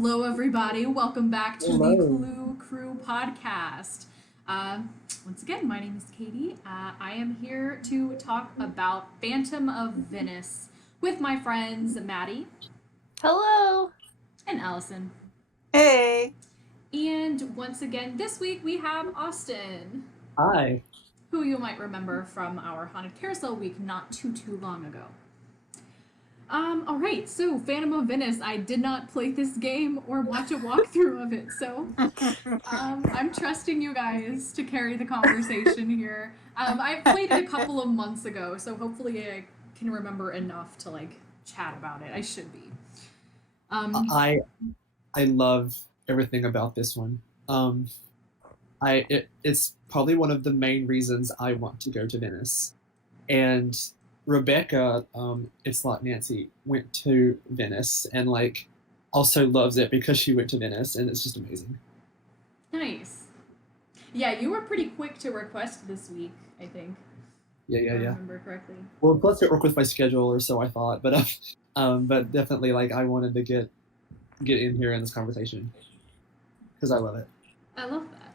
Hello, everybody. Welcome back to the Hello. Clue Crew podcast. Uh, Once again, my name is Katie. I am here to talk about Phantom of Venice with my friends Maddie Hello. and Allison. Hey. And once again, this week we have Austin, Hi. who you might remember from our Haunted Carousel week not too long ago. All right, so Phantom of Venice. I did not play this game or watch a walkthrough of it, so I'm trusting you guys to carry the conversation here. I played it a couple of months ago, so hopefully I can remember enough to chat about it. I should be. I love everything about this one. It's probably one of the main reasons I want to go to Venice. And Rebecca, it's like Nancy, went to Venice and also loves it because she went to Venice, and it's just amazing. Nice. Yeah, you were pretty quick to request this week, I think. Yeah. If I remember correctly. Well, plus it worked with my schedule, or so I thought. But definitely, I wanted to get in here in this conversation because I love it. I love that.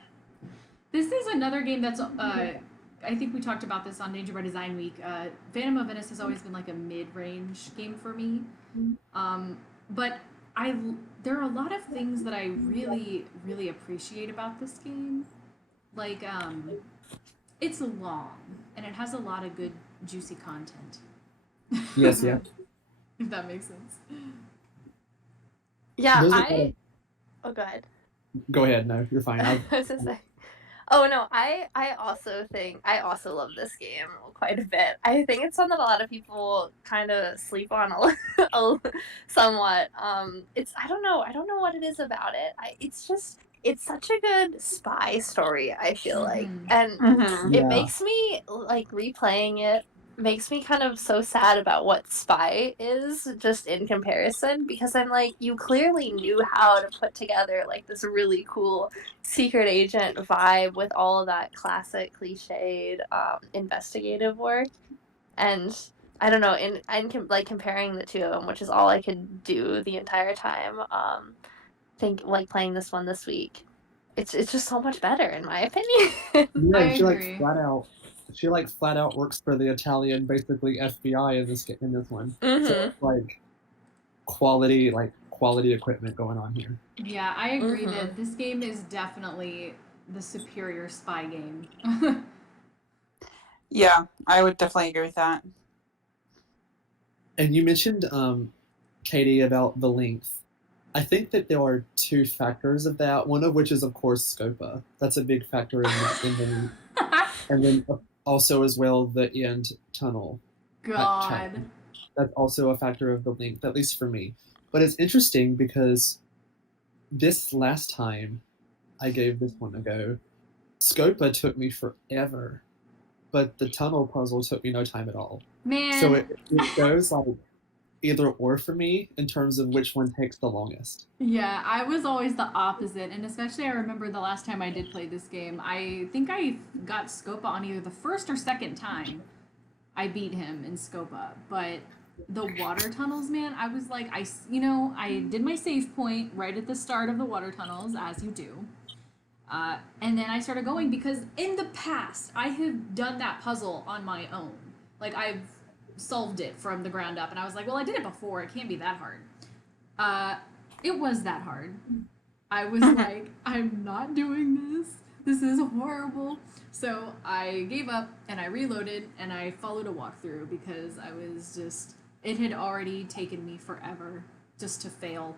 This is another game that's I think we talked about this on Danger by Design Week. Phantom of Venice has always been a mid-range game for me. But there are a lot of things that I really, really appreciate about this game. It's long, and it has a lot of good, juicy content. Yes, yeah. If that makes sense. Yeah, There's Oh, go ahead. Go ahead. No, you're fine. I was gonna say. Oh no, I also love this game quite a bit. I think it's one that a lot of people kind of sleep on somewhat. I don't know what it is about it. It's such a good spy story, I feel like, and Mm-hmm. it Yeah. makes me replaying it makes me kind of so sad about what spy is just in comparison, because I'm you clearly knew how to put together this really cool secret agent vibe with all of that classic cliched investigative work. And I don't know, comparing the two of them, which is all I could do the entire time, playing this one this week, it's just so much better in my opinion. Yeah, I she agree. flat out works for the Italian, basically FBI in this one. Mm-hmm. So it's quality equipment going on here. Yeah, I agree that this game is definitely the superior spy game. Yeah, I would definitely agree with that. And you mentioned, Katie, about the length. I think that there are two factors of that. One of which is, of course, Scopa. That's a big factor in the and then also as well the end tunnel. God. That's also a factor of the length, at least for me. But it's interesting because this last time I gave this one a go, Scopa took me forever, but the tunnel puzzle took me no time at all. Man. So it goes either or for me in terms of which one takes the longest. Yeah, I was always the opposite, and especially I remember the last time I did play this game, I think I got Scopa on either the first or second time I beat him in Scopa, but the water tunnels, man, I was I did my save point right at the start of the water tunnels, as you do. And then I started going because in the past, I have done that puzzle on my own. I've solved it from the ground up, and I was like, well, I did it before, it can't be that hard. It was that hard. I was like, I'm not doing this is horrible. So I gave up and I reloaded and I followed a walkthrough because I was just, it had already taken me forever just to fail.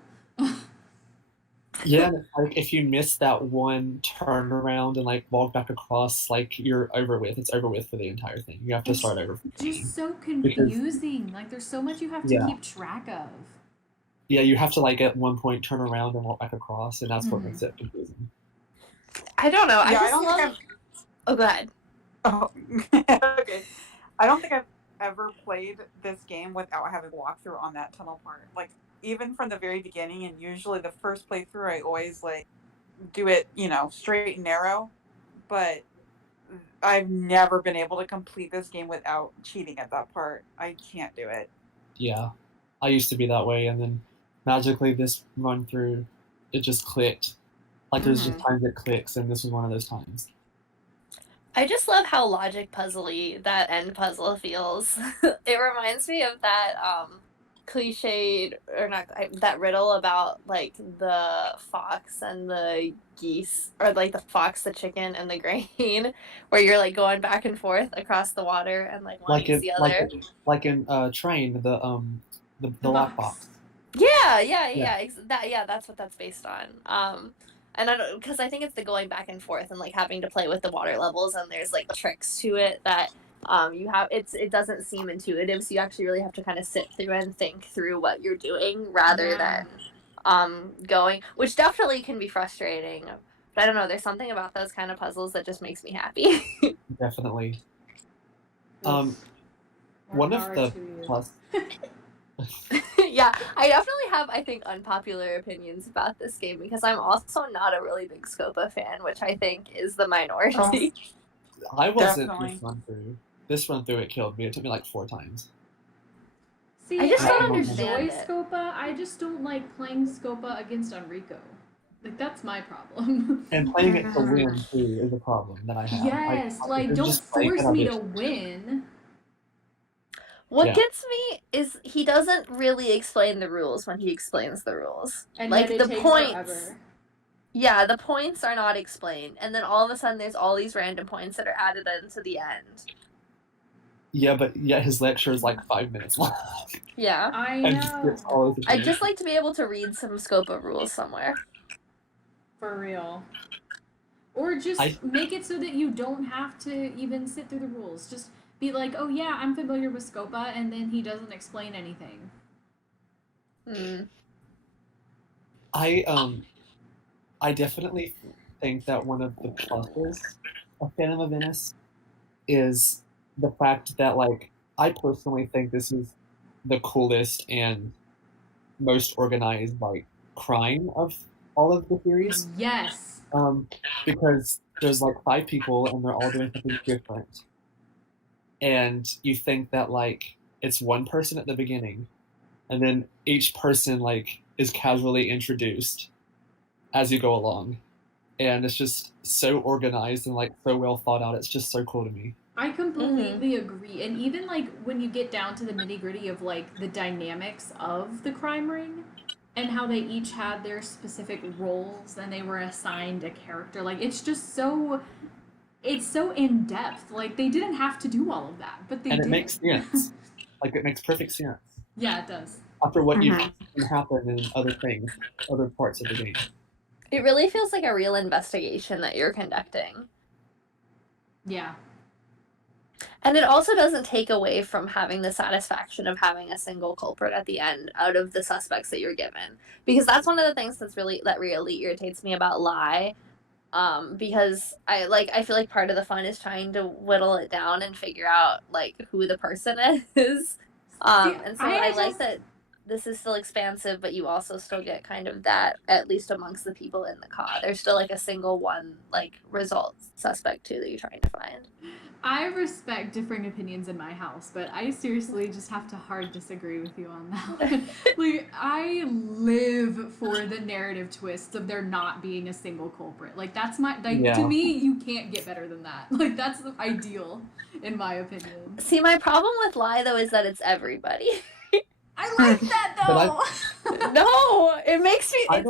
Yeah, if you miss that one turnaround and walk back across, you're over with. It's over with for the entire thing. You have to start over. Just so confusing. There's so much you have to keep track of. Yeah, you have to at one point turn around and walk back across, and that's what makes it confusing. I don't know. Yeah, I don't love. Oh, go ahead. Oh, okay. I don't think I've ever played this game without having a walkthrough on that tunnel part. Even from the very beginning, and usually the first playthrough, I always do it, straight and narrow. But I've never been able to complete this game without cheating at that part. I can't do it. Yeah, I used to be that way, and then magically this run through it just clicked. Like there's just times it clicks, and this was one of those times. I just love how logic puzzly that end puzzle feels. It reminds me of that cliched, or not, that riddle about like the fox and the geese, or like the fox, the chicken, and the grain, where you're like going back and forth across the water, and like one eats the other. Like in Train, the lockbox. That's what that's based on. And I don't, because I think it's the going back and forth and like having to play with the water levels, and there's like tricks to it that you have. It doesn't seem intuitive, so you actually really have to kind of sit through and think through what you're doing rather than going, which definitely can be frustrating. But I don't know. There's something about those kind of puzzles that just makes me happy. Definitely. One of the plus. Yeah, I definitely have, I think, unpopular opinions about this game because I'm also not a really big Scopa fan, which I think is the minority. I wasn't this run through. It killed me. It took me like 4 times. See, I just don't enjoy Scopa. I just don't like playing Scopa against Enrico. Like, that's my problem. And playing it to win, too, is a problem that I have. Yes, don't force me to win. What gets me is he doesn't really explain the rules when he explains the rules. And like, the points. Forever. Yeah, the points are not explained. And then all of a sudden there's all these random points that are added into the end. Yeah, but his lecture is like 5 minutes long. Yeah. I know. I'd just like to be able to read some Scopa rules somewhere. For real. Or just make it so that you don't have to even sit through the rules. Just be like, oh yeah, I'm familiar with Scopa, and then he doesn't explain anything. I definitely think that one of the pluses of Phantom of Venice is the fact that, like, I personally think this is the coolest and most organized, like, crime of all of the theories. Yes. Because there's like 5 people and they're all doing something different. And you think that, like, it's one person at the beginning, and then each person, like, is casually introduced as you go along. And it's just so organized and, like, so well thought out. It's just so cool to me. I completely agree. And even, like, when you get down to the nitty-gritty of, like, the dynamics of the crime ring and how they each had their specific roles and they were assigned a character, like, it's just so... It's so in-depth. Like, they didn't have to do all of that, but they did. And it makes sense. Like, it makes perfect sense. Yeah, it does. After what you've seen happen in other things, other parts of the game. It really feels like a real investigation that you're conducting. Yeah. And it also doesn't take away from having the satisfaction of having a single culprit at the end out of the suspects that you're given. Because that's one of the things that really irritates me about Lie. Because I feel like part of the fun is trying to whittle it down and figure out, like, who the person is. And so I like that this is still expansive, but you also still get kind of that, at least amongst the people in the COD. There's still, like, a single one, like, result suspect, too, that you're trying to find. I respect differing opinions in my house, but I seriously just have to hard disagree with you on that. Like, I live for the narrative twists of there not being a single culprit. Like, that's my... Like, to me, you can't get better than that. Like, that's the ideal, in my opinion. See, my problem with Lie, though, is that it's everybody. I like that, though! No! It makes me... I've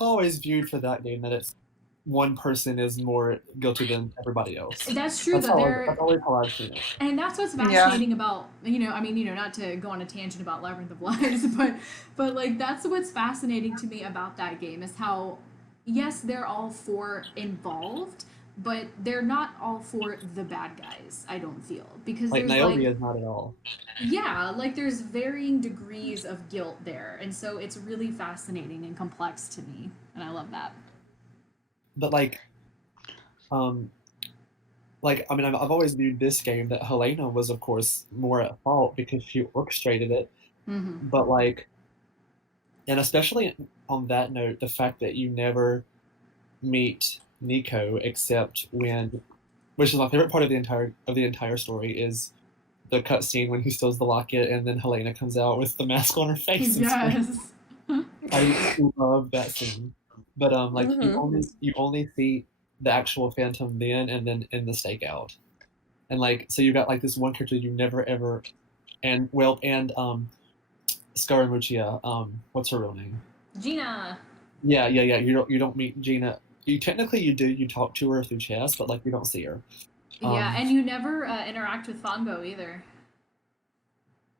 always viewed for that game that it's one person is more guilty than everybody else. That's true, though. That's always how I've seen it. And that's what's fascinating about, not to go on a tangent about Labyrinth of Lies, but like, that's what's fascinating to me about that game is how, yes, they're all 4 involved, but they're not all 4 the bad guys, I don't feel. Because like, there's Niobe is not at all. Yeah, like, there's varying degrees of guilt there, and so it's really fascinating and complex to me, and I love that. But, like, I've always viewed this game that Helena was, of course, more at fault because she orchestrated it. Mm-hmm. But, like, and especially on that note, the fact that you never meet Nico except which is my favorite part of the entire story, is the cutscene when he steals the locket and then Helena comes out with the mask on her face. Yes. I love that scene. But like Mhm. you only see the actual Phantom then and then in the Stakeout. And like so you got like this one character you never ever and Scaramuccia, what's her real name? Gina. Yeah. You don't meet Gina. You technically you do, you talk to her through chess, but like you don't see her. Yeah, Um and you never interact with Fonbo either.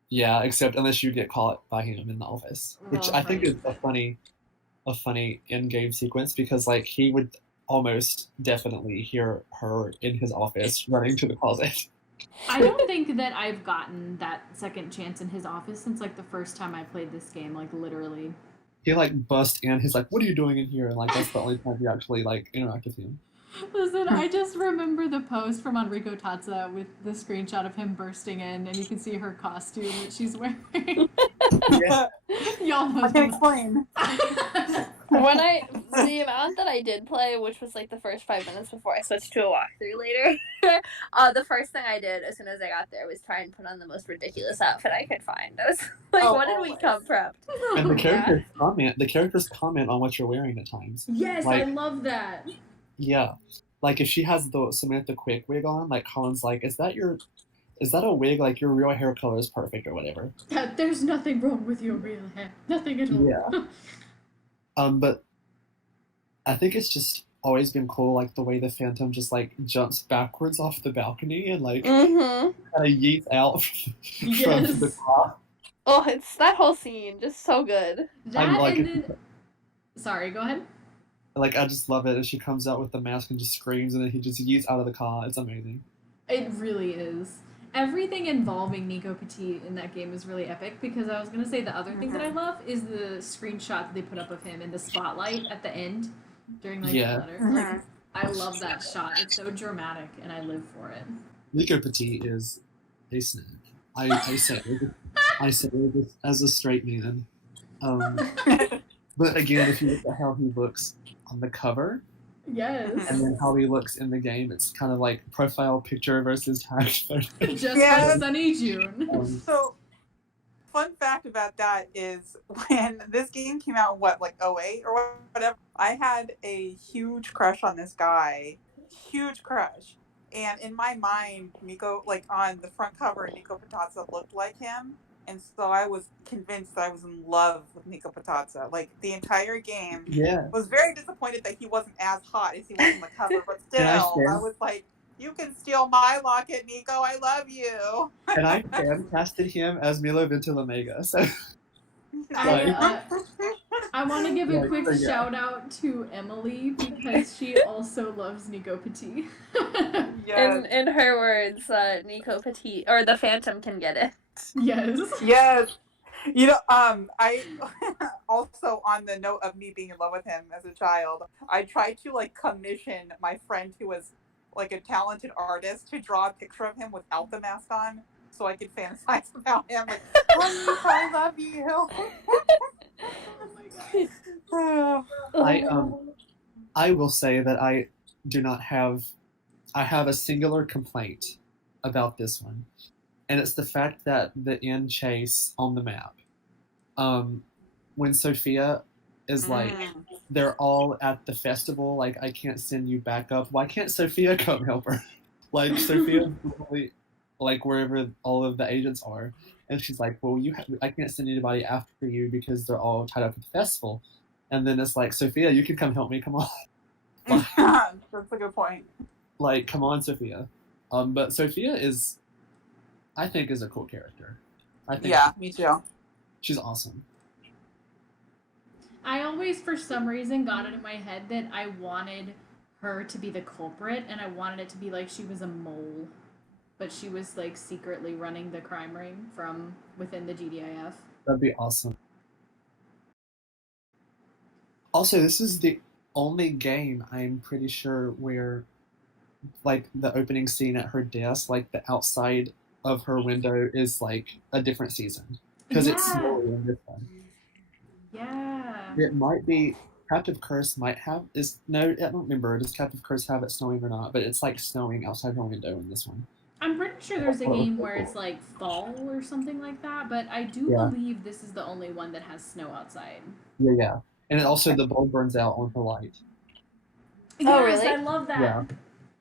yeah, except unless you get caught by him in the office. Which Well, I think right. is a funny in game sequence because like he would almost definitely hear her in his office running to the closet. I don't think that I've gotten that second chance in his office since like the first time I played this game, like literally. He like busts in, he's like, "What are you doing in here?" And like that's the only time you actually like interact with him. Listen, I just remember the post from Enrico Tazza with the screenshot of him bursting in, and you can see her costume that she's wearing. Yeah. Y'all know I can explain. When the amount that I did play, which was like the first 5 minutes before I switched to a walkthrough later, the first thing I did as soon as I got there was try and put on the most ridiculous outfit I could find. I was like, Oh, what did we always. come prepped? And Yeah. the characters comment on what you're wearing at times. Yes, I Like, love that. yeah. Like if she has the Samantha Quick wig on, like Colin's like, is that a wig? Like your real hair color is perfect or whatever. There's nothing wrong with your real hair. Nothing at all. Yeah. But I think it's just always been cool, like the way the Phantom just like jumps backwards off the balcony and like Mm-hmm. kind of yeets out from the Yes. top. Oh, it's that whole scene, just so good. I'm That like, and then. Sorry, go ahead. like I just love it. And she comes out with the mask and just screams, and then he just yeets out of the car. It's amazing. It really is. Everything involving Nico Petit in that game is really epic because I was gonna say the other thing that I love is the screenshot that they put up of him in the spotlight at the end during like Yeah. the letter. Like I love that shot. It's so dramatic and I live for it. Nico Petit is a snack. I say it as a straight man. But again, if you look at how he looks on the cover Yes. and then how he looks in the game, it's kind of like profile picture versus tag photo. Just Yeah. like Sunny June. So, fun fact about that is when this game came out, what, like 08 or whatever, I had a huge crush on this guy. Huge crush. And in my mind, Nico, like on the front cover, Nico Patazza looked like him. And so I was convinced that I was in love with Nico Patazza. Like the entire game, Yeah. was very disappointed that he wasn't as hot as he was on the cover. But And I still, I was like, you can steal my locket, Nico. I love you. and I fan casted him as Milo Ventimiglia. So I want to give a Like, quick so yeah. shout out to Emily because she also loves Nico Petit. Yes. In her words, Nico Petit or the Phantom can get it. Yes. Yes. You know, I also, on the note of me being in love with him as a child, I tried to like commission my friend who was like a talented artist to draw a picture of him without the mask on, so I could fantasize about him. Like, oh, I love you. Oh my god. I will say that I have a singular complaint about this one, and it's the fact that the end chase on the map, when Sophia is like, they're all at the festival, like I can't send you back up. Why can't Sophia come help her? Like Sophia's probably like wherever all of the agents are, and she's like, well, I can't send anybody after you because they're all tied up at the festival. And then it's like, Sophia, you can come help me. Come on. That's a good point. Like, come on, Sophia. But Sophia is, I think, is a cool character. I think Yeah, me too. she's awesome. I always, for some reason, got it in my head that I wanted her to be the culprit, and I wanted it to be like she was a mole, but she was like secretly running the crime ring from within the GDIF. That'd be awesome. Also, this is the only game I'm pretty sure where, like, the opening scene at her desk, like the outside of her window is like a different season because it's Yeah. snowy in this one. Yeah. It might be Captive Curse might have no, I don't remember. Does Captive Curse have it snowing or not? But it's like snowing outside her window in this one. I'm I'm pretty sure there's a game where it's like fall or something like that, but I do Yeah. believe this is the only one that has snow outside. Yeah. And also the bulb burns out on her light. Oh, Yes, really? I love that. Yeah.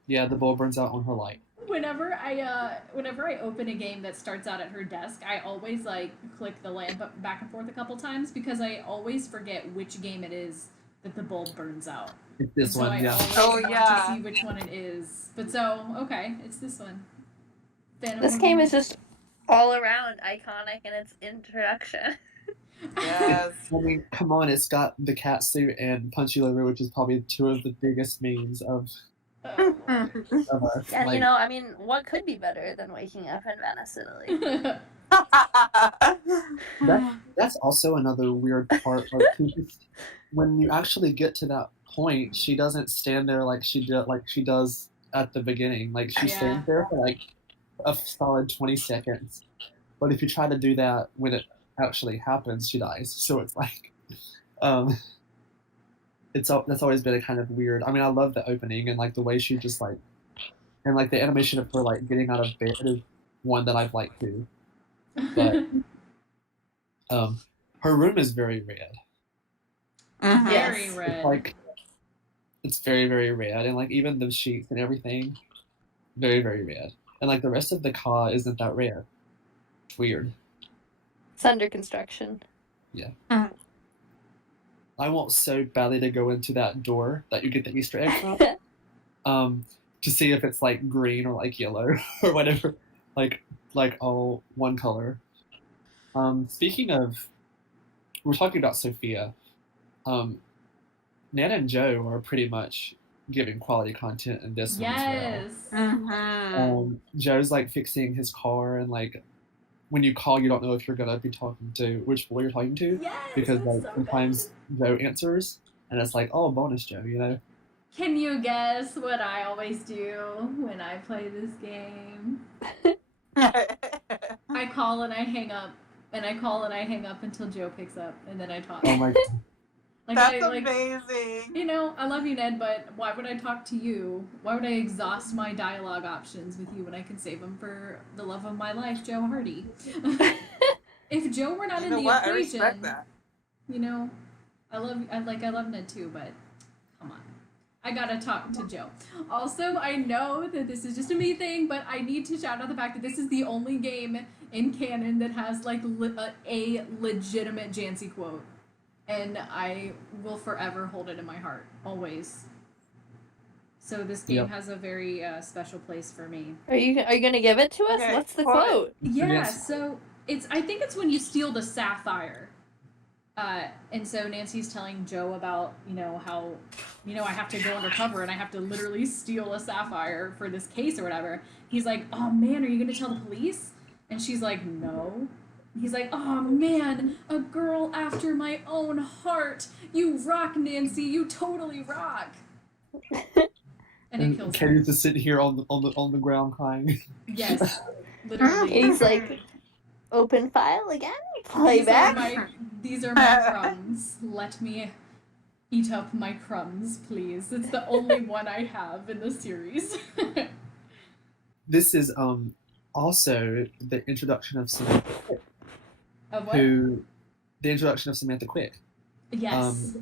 Yeah, the bulb burns out on her light. Whenever I open a game that starts out at her desk, I always like click the lamp back and forth a couple times because I always forget which game it is that the bulb burns out. It's this So one, I yeah. always want to see which one it is. But so, okay, it's this one. This game is just all around iconic in its introduction. Yes. I mean, come on, it's got the cat suit and Punchy Liver, which is probably two of the biggest memes of us. And Like, I mean, what could be better than waking up in Venice, Italy? that's also another weird part of when you actually get to that point, she doesn't stand there like she does at the beginning. Like she stands there for like a solid 20 seconds. But if you try to do that when it actually happens, she dies. So it's like that's always been a kind of weird. I mean, I love the opening and like the way she just like, and like the animation of her like getting out of bed is one that I've liked too. But her room is very red. Very Yes. red. It's like it's very, very red, and like even the sheets and everything, very, very red. And like the rest of the car isn't that red. It's weird. It's under construction. I want so badly to go into that door that you get the Easter egg from, to see if it's like green or like yellow or whatever, like all one color. Speaking of, we're talking about Sophia. Nana and Joe are pretty much giving quality content in this one as well. Joe's like fixing his car, and like when you call, you don't know if you're gonna be talking to which boy you're talking to, because like sometimes Joe answers, and it's like, oh, bonus Joe, you know. Can you guess what I always do when I play this game? I call and I hang up, and I call and I hang up until Joe picks up, and then I talk. Oh my god. Like, That's I, like, amazing. you know, I love you, Ned, but why would I talk to you? Why would I exhaust my dialogue options with you when I can save them for the love of my life, Joe Hardy? If Joe were not You in know the what? I equation, respect that. you know, I love Ned too, but come on. I gotta talk to Joe. Also, I know that this is just a me thing, but I need to shout out the fact that this is the only game in canon that has like a legitimate Jancy quote. And I will forever hold it in my heart, always. So this game has a very special place for me. Are you gonna give it to us? Okay, What's the well, quote? Yeah, Yes. so I think it's when you steal the sapphire. And so Nancy's telling Joe about, how, I have to go undercover and I have to literally steal a sapphire for this case or whatever. He's like, oh man, are you going to tell the police? And she's like, no. He's like, oh man, a girl after my own heart. You rock, Nancy. You totally rock. And it kills her. Katie's just sitting here on the ground crying. Yes, literally. He's like, open file again? Play back? These are my crumbs. Let me eat up my crumbs, please. It's the only one I have in the series. This is also the introduction of Samantha Quick. Of what? The introduction of Samantha Quick. Yes.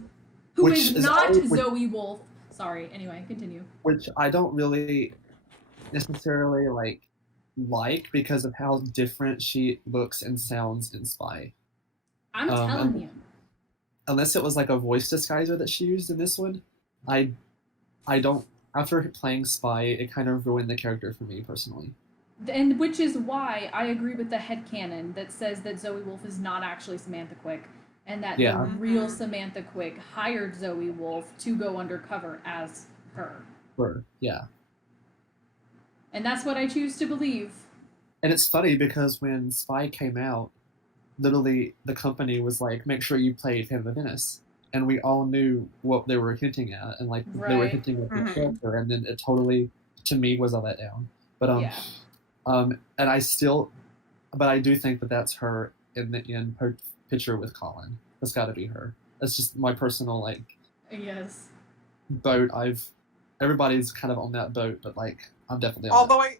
Who which is is not always- Zoe Wolf. Sorry, anyway, continue. Which I don't really necessarily like because of how different she looks and sounds in Spy. I'm telling you. Unless it was like a voice disguiser that she used in this one, I don't. After playing Spy, it kind of ruined the character for me personally. And which is why I agree with the headcanon that says that Zoe Wolf is not actually Samantha Quick, and that the real Samantha Quick hired Zoe Wolf to go undercover as her. Yeah. And that's what I choose to believe. And it's funny because when Spy came out, literally the company was like, make sure you play Phantom of Venice. And we all knew what they were hinting at, and they were hinting at the character, and then it totally, to me, was a letdown. But and I do think that that's her in the end picture with Colin. That's got to be her. That's just my personal Yes. boat. Everybody's kind of on that boat, but I'm definitely on that.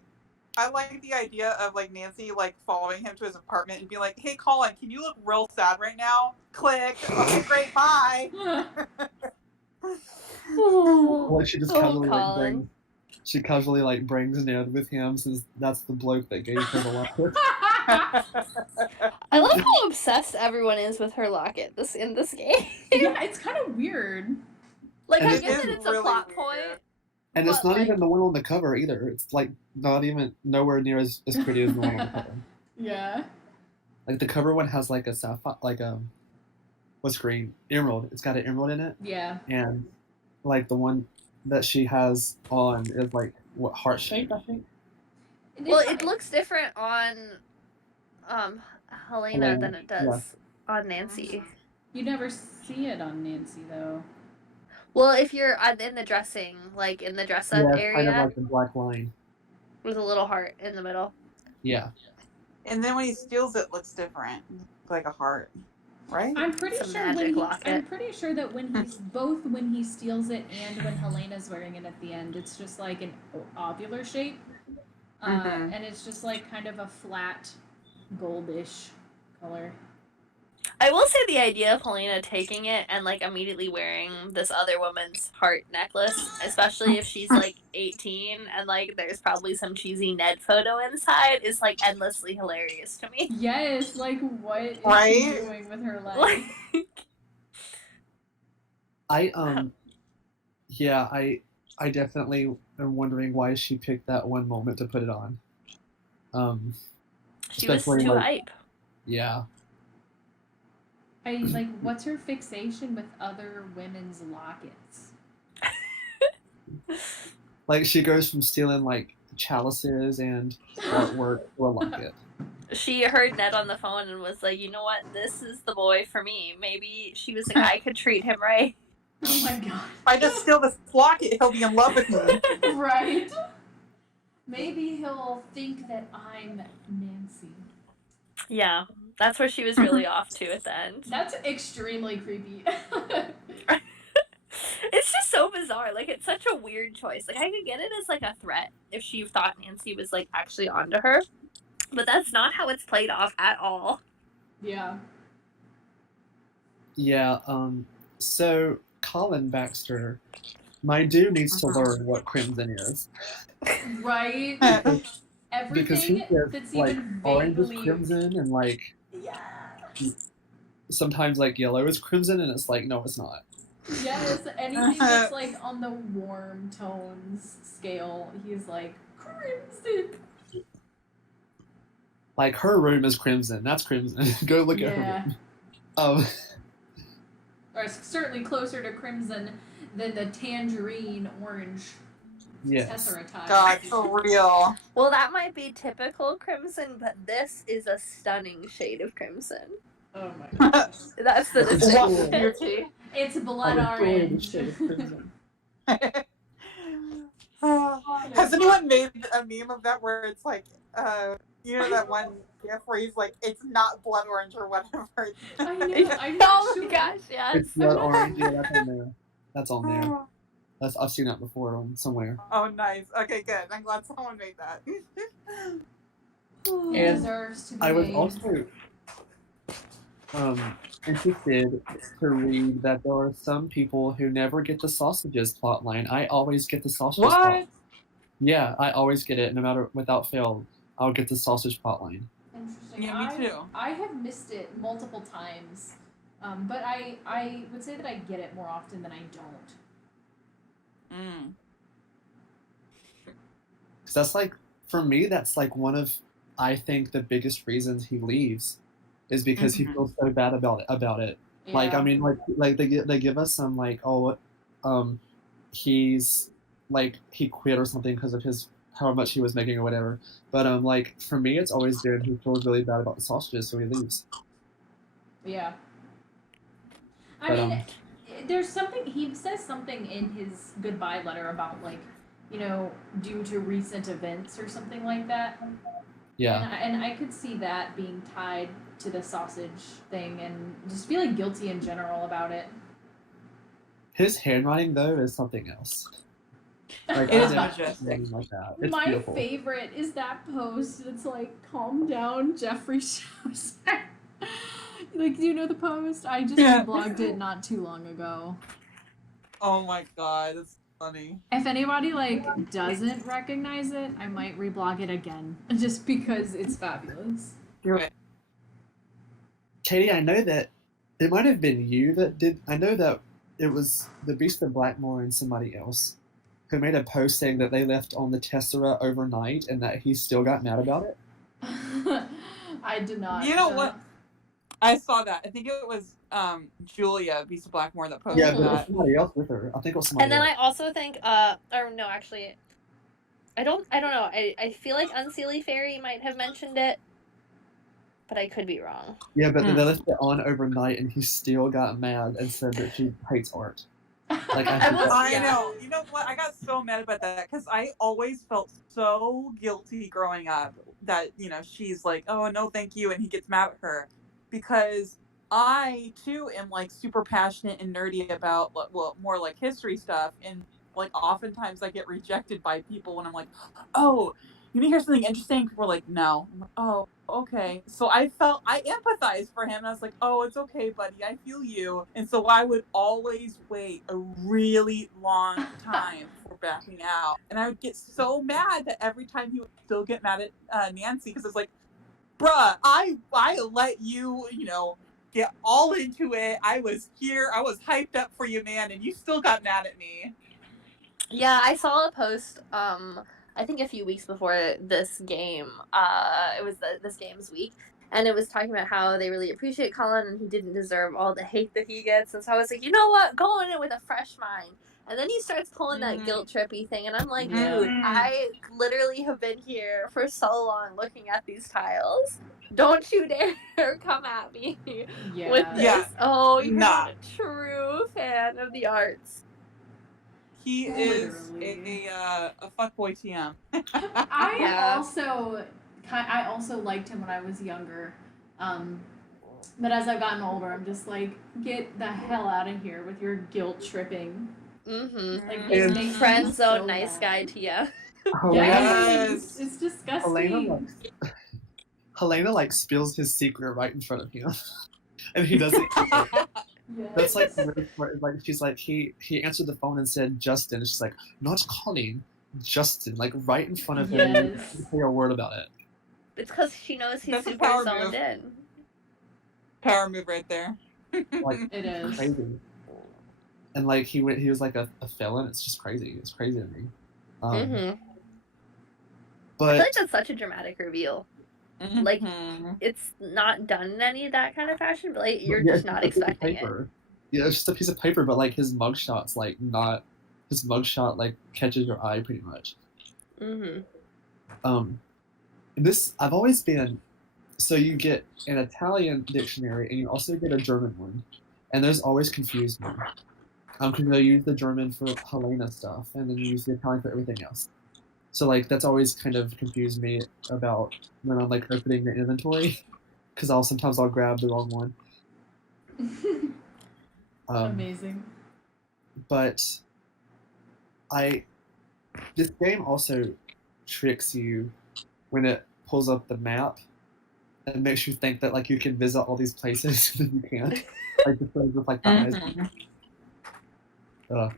I like the idea of like Nancy like following him to his apartment and being like, "Hey, Colin, can you look real sad right now?" Click. Okay, great. Bye. Like she just casually Colin. brings Ned with him since that's the bloke that gave her the locket. I love how obsessed everyone is with her locket in this game. Yeah, it's kind of weird. Like, And I it get is that it's really a plot weird. point. And it's but, not like, even the one on the cover either. It's like not even nowhere near as pretty as the one on the cover. Yeah. Like the cover one has like a sapphire, like what's green? Emerald. It's got an emerald in it, Yeah. and like the one that she has on is like what, heart shaped, I think. Well, it looks different on Helena than it does on Nancy. You never see it on Nancy though. Well, if you're in the dressing, like in the dress up Yeah, it's area, kind of like a black line. with a little heart in the middle. Yeah. And then when he steals it, it looks different, like a heart, right? I'm pretty It's a sure magic when locket. I'm pretty sure that when he's both when he steals it and when Helena's wearing it at the end, it's just like an ovular shape, and it's just like kind of a flat, goldish color. I will say the idea of Helena taking it and like immediately wearing this other woman's heart necklace, especially if she's like 18 and like there's probably some cheesy Ned photo inside, is like endlessly hilarious to me. Yes, like what is she Right? doing with her life? I definitely am wondering why she picked that one moment to put it on. She was Especially, too like, hype. Yeah. I like what's her fixation with other women's lockets? Like she goes from stealing like chalices and artwork to a locket. She heard Ned on the phone and was like, you know what, this is the boy for me. Maybe she was like, I could treat him right. Oh my god. If I just steal this locket, he'll be in love with me. Right? Maybe he'll think that I'm Nancy. Yeah, that's where she was really off to at the end. That's extremely creepy. It's just so bizarre. Like, it's such a weird choice. Like, I could get it as like a threat if she thought Nancy was like actually onto her, but that's not how it's played off at all. Yeah. Yeah. So Colin Baxter, my dude needs to learn what crimson is. Right? Because he Everything says that's like even orange is vaguely... crimson and like Yeah. sometimes like yellow is crimson and it's like no it's not. Yes, anything that's like on the warm tones scale, he's like, crimson. Like her room is crimson. That's crimson. Go look at her room. Or certainly closer to crimson than the tangerine orange Yes. Tessera tile. God, for real. Well, that might be typical crimson, but this is a stunning shade of crimson. Oh my gosh. That's the distinction. It's blood orange. Has anyone made a meme of that where it's like, you know that one gif where he's like, it's not blood orange or whatever. I know, I'm not Oh sure. my gosh, yes. It's blood orange. Yeah, that's on there. I've seen that before somewhere. Oh, nice. Okay, good. I'm glad someone made that. It deserves to be I was made. also interested to read that there are some people who never get the sausages plotline. I always get the sausages plot. Yeah, I always get it, no matter, without fail. I'll get the sausage plotline. Interesting. Yeah, me too. I have missed it multiple times, but I would say that I get it more often than I don't. Because that's like, for me, that's like one of, I think, the biggest reasons he leaves is because he feels so bad about it. Yeah. Like, I mean, like they give us some like, oh, he's like he quit or something because of his how much he was making or whatever. But like for me, it's always been he feels really bad about the sausages, so he leaves. Yeah. I But, mean, there's something he says something in his goodbye letter about like, you know, due to recent events or something like that. Yeah. And I could see that being tied to the sausage thing and just feeling guilty in general about it. His handwriting though is something else. Like, It I've is never majestic. seen anything like that. It's My beautiful. favorite is that post. It's like, calm down, Jeffrey shows. Like, do you know the post? I just reblogged it not too long ago. Oh my god, that's funny. If anybody like doesn't recognize it, I might reblog it again just because it's fabulous. Do it. Katie, I know that it might have been you that did. I know that it was the Beast of Blackmore and somebody else who made a post saying that they left on the Tessera overnight and that he still got mad about it. I did not. You know what? I saw that. I think it was Julia, Beast of Blackmore, that posted Yeah, but it was that. somebody else with her. I think it was somebody And then else. I also think, or no, actually, I don't know. I feel like Unseelie Fairy might have mentioned it, but I could be wrong. Yeah, but they left it on overnight and he still got mad and said that she hates art. Like, I know. You know what? I got so mad about that because I always felt so guilty growing up that, you know, she's like, oh, no, thank you. And he gets mad at her because I, too, am like super passionate and nerdy about, well, more like history stuff. And like oftentimes I get rejected by people when I'm like, oh, you need to hear something interesting? People are like, no. I'm like, oh, okay. So I empathized for him. And I was like, oh, it's okay, buddy. I feel you. And so I would always wait a really long time for backing out. And I would get so mad that every time he would still get mad at Nancy because it's like, bruh, I let you, you know, get all into it. I was here. I was hyped up for you, man. And you still got mad at me. Yeah, I saw a post, I think a few weeks before this game, it was this game's week, and it was talking about how they really appreciate Colin and he didn't deserve all the hate that he gets, and so I was like, you know what, go in it with a fresh mind. And then he starts pulling that guilt trippy thing, and I'm like, dude, I literally have been here for so long looking at these tiles. Don't you dare come at me with this. Yeah. Oh, you're not a true fan of the arts. He is a fuckboy TM. I also liked him when I was younger, but as I've gotten older, I'm just like, get the hell out of here with your guilt tripping. Mm-hmm. Like, And it friend makes zone so nice mad. guy TM. Yes, it's disgusting. Helena like spills his secret right in front of him, and he doesn't. Yes. That's like really like she's like he answered the phone and said Justin, and she's like, not Colin, Justin, like right in front of him. And you can't say a word about it. It's because she knows he's That's a super power zoned move. in. Power move right there. Like, It is crazy. And like he was like a felon. It's just crazy. It's crazy to me. I feel But like that's such a dramatic reveal. Like, it's not done in any of that kind of fashion, but like you're just not expecting it. Yeah, it's just a piece of paper, but like his mugshot's like not. His mugshot like catches your eye pretty much. This I've always been. So you get an Italian dictionary and you also get a German one, and those always confuse me. Because they use the German for Helena stuff, and then you use the Italian for everything else. So like that's always kind of confused me about when I'm like opening the inventory, because sometimes I'll grab the wrong one. amazing. But this game also tricks you when it pulls up the map and makes you think that like you can visit all these places and then you can't. Like just with like the eyes. I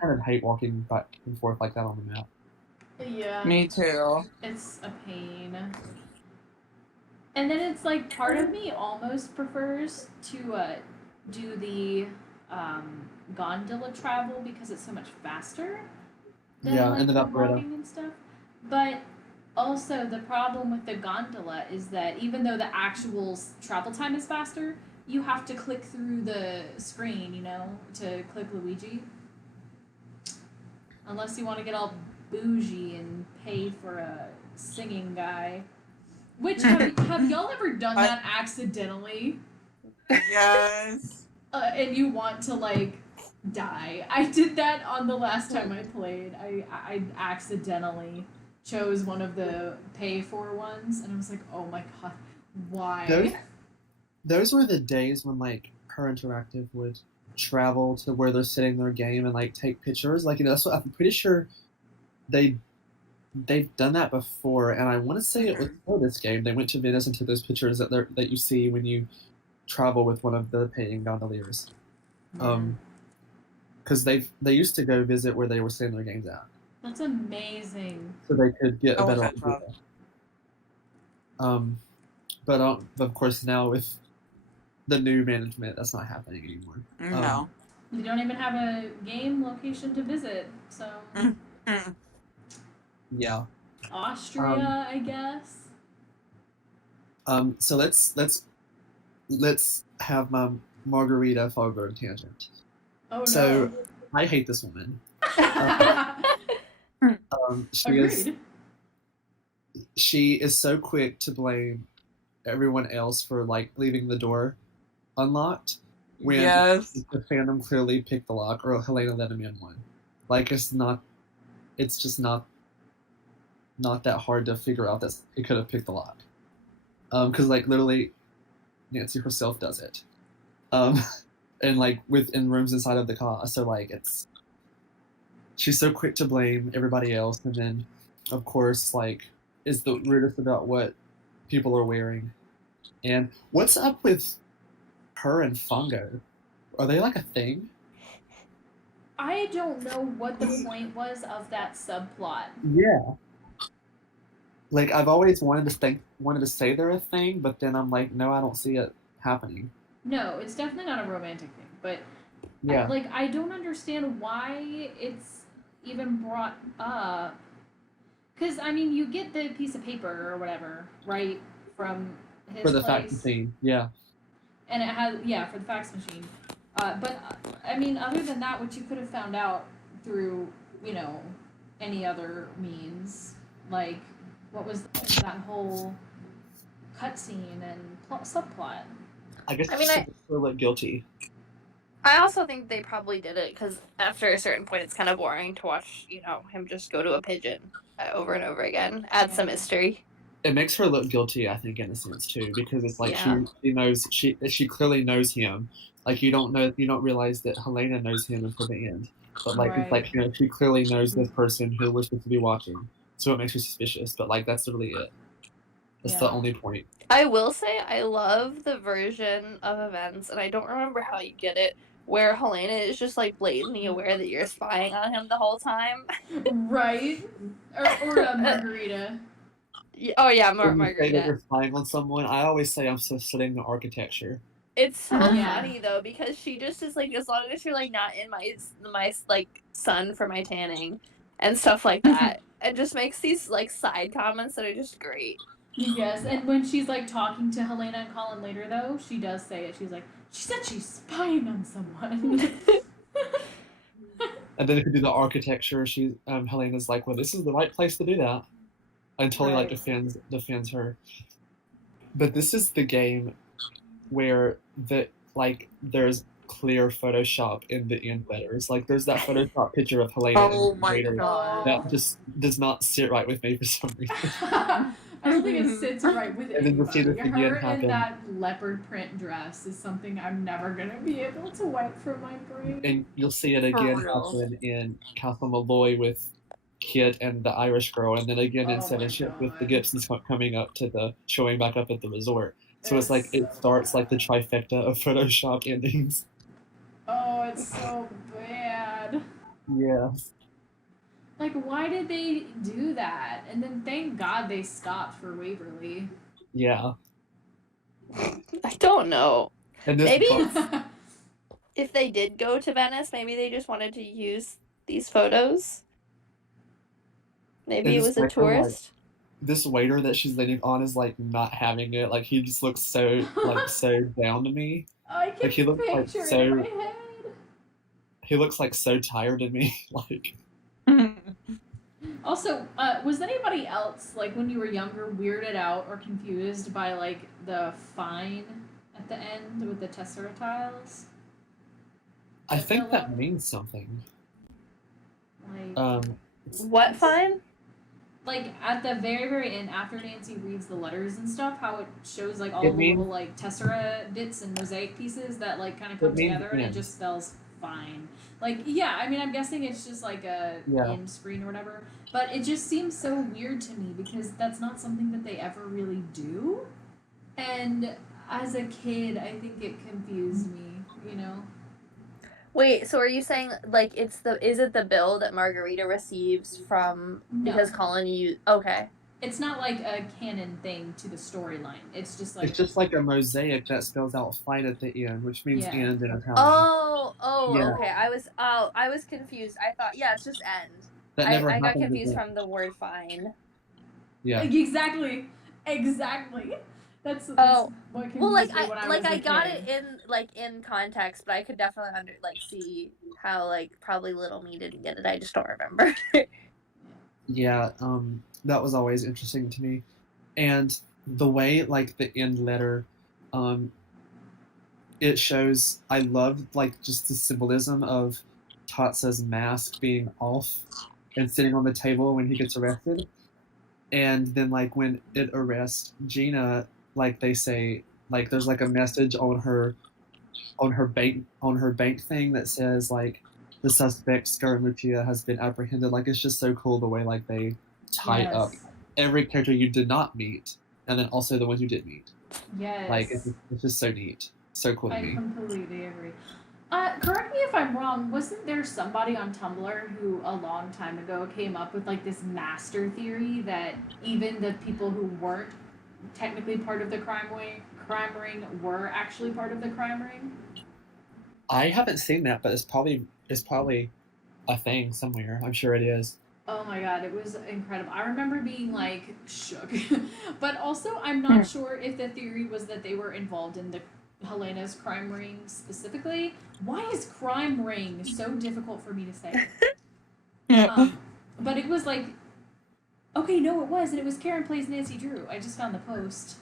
kind of hate walking back and forth like that on the map. Yeah. Me too. It's a pain. And then it's like part of me almost prefers to do the gondola travel because it's so much faster than Yeah, like and then the Alfredo. walking and stuff. But also the problem with the gondola is that even though the actual travel time is faster, you have to click through the screen, you know, to click Luigi. Unless you want to get all bougie and pay for a singing guy. Which, have y'all ever done that accidentally? Yes. And you want to, like, die. I did that on the last time I played. I accidentally chose one of the pay for ones, and I was like, oh my god, why? Those were the days when like Her Interactive would travel to where they're setting their game and like take pictures. Like, that's what I'm pretty sure they've done that before, and I want to say it was for this game. They went to Venice and took those pictures that you see when you travel with one of the paying gondoliers. Because they used to go visit where they were setting their games at. That's amazing. So they could get a better idea. But of course now with the new management, that's not happening anymore. No. You don't even have a game location to visit, so. Yeah. Austria, I guess. So let's have my Margarita Fogberg tangent. Oh no. So I hate this woman. She is so quick to blame everyone else for like leaving the door unlocked when the fandom clearly picked the lock, or Helena let him in one. Like, it's just not that hard to figure out that he could have picked the lock. Because like literally Nancy herself does it. And like within rooms inside of the car. So like she's so quick to blame everybody else, and then of course like is the weirdest about what people are wearing. And what's up with her and Fungo? Are they like a thing? I don't know what the point was of that subplot. Yeah. Like, I've always wanted to say they're a thing, but then I'm like, no, I don't see it happening. No, it's definitely not a romantic thing, but yeah, I don't understand why it's even brought up. Because I mean, you get the piece of paper or whatever, right, from his for the place. fax machine, yeah. And it has for the fax machine. But I mean, other than that, which you could have found out through any other means, like what was that whole cutscene and subplot. I guess I feel guilty. I also think they probably did it because after a certain point, it's kind of boring to watch, him just go to a pigeon over and over again. Add some mystery. It makes her look guilty, I think, in a sense too, because it's like she knows she clearly knows him. Like you don't realize that Helena knows him until the end. But like it's like she clearly knows this person who we're supposed to be watching, so it makes her suspicious. But like that's literally it. That's the only point. I will say I love the version of events, and I don't remember how you get it, where Helena is just like blatantly aware that you're spying on him the whole time. Right. Or Margarita. Oh yeah, Margarita. Say that you're spying on someone. I always say I'm studying the architecture. It's so funny though, because she just is like, as long as you're like not in my like sun for my tanning and stuff like that, and just makes these like side comments that are just great. Yes, and when she's like talking to Helena and Colin later though, she does say it. She's like, she said she's spying on someone. And then if you do the architecture, Helena's like, well, this is the right place to do that. And totally like defends her. But this is the game where there's clear Photoshop in the end letters. Like there's that Photoshop picture of Helena. Oh my god. That just does not sit right with me for some reason. I don't think it sits right with and then to see this again happen. In that leopard print dress is something I'm never gonna be able to wipe from my brain. And you'll see it again happen in Castle Malloy with Kit and the Irish girl, and then again in Seven Ships with the Gibsons coming up to showing back up at the resort. So it's like it starts like the trifecta of Photoshop endings. Oh, it's so bad. Yeah. Like, why did they do that? And then thank God they stopped for Waverly. Yeah. I don't know. Maybe book, if they did go to Venice, maybe they just wanted to use these photos. Maybe it was a tourist. This waiter that she's leaning on is like not having it. Like he just looks so like so down to me. I can like he looks like picture so. it in my head. He looks like so tired to me. Like. Also, was anybody else like when you were younger weirded out or confused by like the fine at the end with the tessera tiles? I think that means something. Like what fine? like at the very very end after Nancy reads the letters and stuff, how it shows like all It the means little like tessera bits and mosaic pieces that like kind of it come means together, and it end. just spells fine. Like yeah, I mean I'm guessing it's just like a Yeah. end screen or whatever, but it just seems so weird to me because that's not something that they ever really do. And as a kid, I think it confused me, you know. Wait, so are you saying like is it the bill that Margarita receives from because No. Colin you okay. It's not like a canon thing to the storyline. It's just like It's just like a mosaic that spells out fine at the end, which means yeah. end in Italian. Oh, Yeah. okay. I was confused. I thought yeah, it's just end. That never I got happens confused again. from the word fine. Yeah. Exactly. That's Oh, what confused well, like me when I was I a got kid. it in context, but I could definitely see how like probably little me didn't get it. I just don't remember. Yeah, that was always interesting to me. And the way like the end letter, um, it shows I love like just the symbolism of Tatsa's mask being off and sitting on the table when he gets arrested. And then like when it arrests Gina, like they say like there's like a message on her bank thing that says like the suspect Scaramuccia has been apprehended. Like it's just so cool the way like they tie up Yes. every character you did not meet and then also the ones you did meet. Like Yes. it's just so neat, so cool to I me. completely agree. Correct me if I'm wrong. Wasn't there somebody on Tumblr who a long time ago came up with like this master theory that even the people who weren't technically part of the crime ring were actually part of the crime ring? I haven't seen that, but it's probably a thing somewhere. I'm sure it is. Oh my god, it was incredible. I remember being like shook. But also, I'm not sure if the theory was that they were involved in the Helena's crime ring specifically. Why is crime ring so difficult for me to say? Um, but it was like, okay, no, it was, and it was Karen plays Nancy Drew. I just found the post.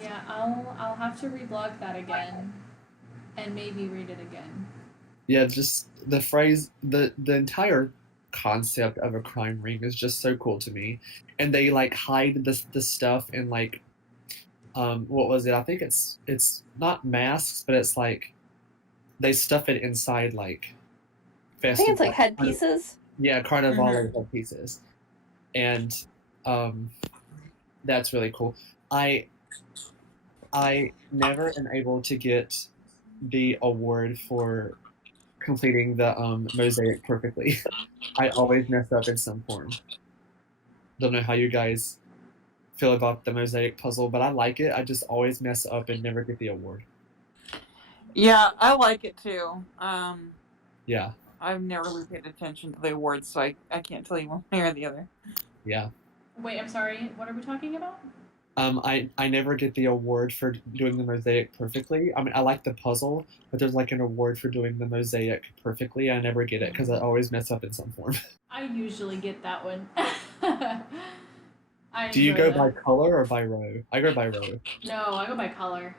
Yeah, I'll have to reblog that again, and maybe read it again. Yeah, just the phrase, the entire concept of a crime ring is just so cool to me, and they like hide the stuff in like what was it? I think it's not masks, but it's like they stuff it inside like I think it's like festival. headpieces. Yeah, carnival headpieces, and um, that's really cool. I I never am able to get the award for completing the mosaic perfectly. I always mess up in some form. Don't know how you guys feel about the mosaic puzzle, but I like it. I just always mess up and never get the award. Yeah, I like it too. Yeah. I've never really paid attention to the awards, so I can't tell you one way or the other. Yeah. Wait, I'm sorry. What are we talking about? I never get the award for doing the mosaic perfectly. I mean, I like the puzzle, but there's like an award for doing the mosaic perfectly. I never get it because I always mess up in some form. I usually get that one. I Do you enjoy go that. by color or by row? I go by row. No, I go by color.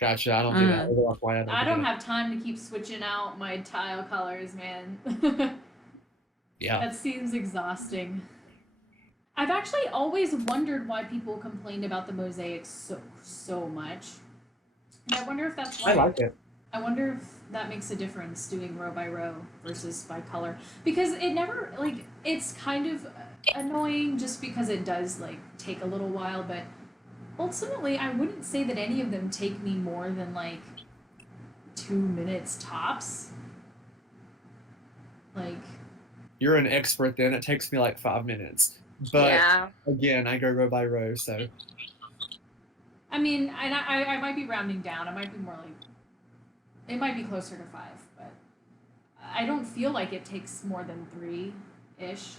Gotcha. I don't do that. That's why I I don't don't have time to keep switching out my tile colors, man. Yeah. That seems exhausting. I've actually always wondered why people complained about the mosaics so much. And I wonder if that's why. I like it. I wonder if that makes a difference doing row by row versus by color, because it never like it's kind of annoying just because it does like take a little while, but ultimately I wouldn't say that any of them take me more than like 2 minutes tops. Like You're an expert then. It takes me like 5 minutes. But yeah. again, I go row by row, so I mean, and I might be rounding down. It might be more like it might be closer to 5, but I don't feel like it takes more than 3-ish.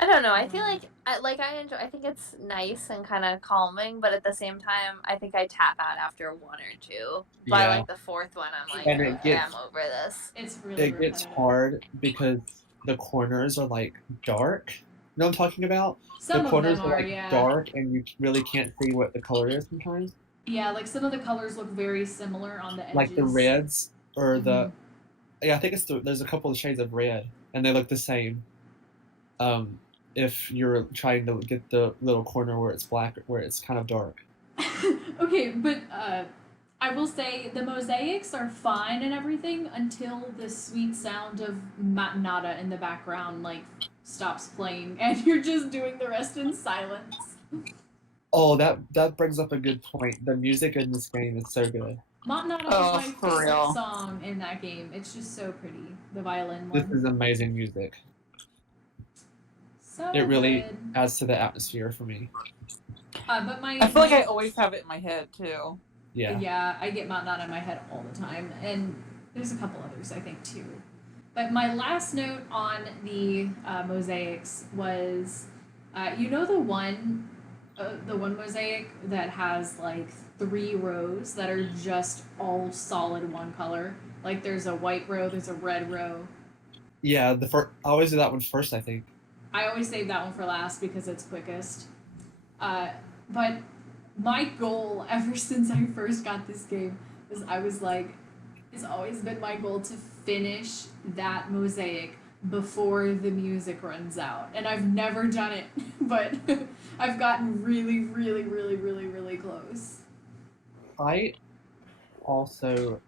I don't know. I feel like I enjoy. I think it's nice and kind of calming, but at the same time, I think I tap out after 1 or 2. By like the 4th one, I'm like, And okay, I'm over this. It's really it gets repetitive. hard because the corners are like dark. You know what I'm talking about? Some the of corners them are are, like yeah. dark and you really can't see what the color is sometimes. Yeah, like some of the colors look very similar on the edges. Like the reds or Mhm. yeah, I think there's a couple of shades of red and they look the same. if you're trying to get the little corner where it's black, where it's kind of dark. Okay, but I will say the mosaics are fine and everything until the sweet sound of matnata in the background like stops playing and you're just doing the rest in silence. Oh, that brings up a good point. The music in this game is so good. Matnata Oh, is my for favorite real. song in that game. It's just so pretty. The violin This one. is amazing music. So It really good. adds to the atmosphere for me. But I feel like I always have it in my head too. Yeah. I get Matnata in my head all the time, and there's a couple others I think too. But my last note on the mosaics was, the one mosaic that has like 3 rows that are just all solid one color. Like there's a white row, there's a red row. Yeah, I always do that one first, I think. I always save that one for last because it's quickest. But my goal ever since I first got this game was it's always been my goal to finish that mosaic before the music runs out. And I've never done it, but I've gotten really, really, really, really, really close. I also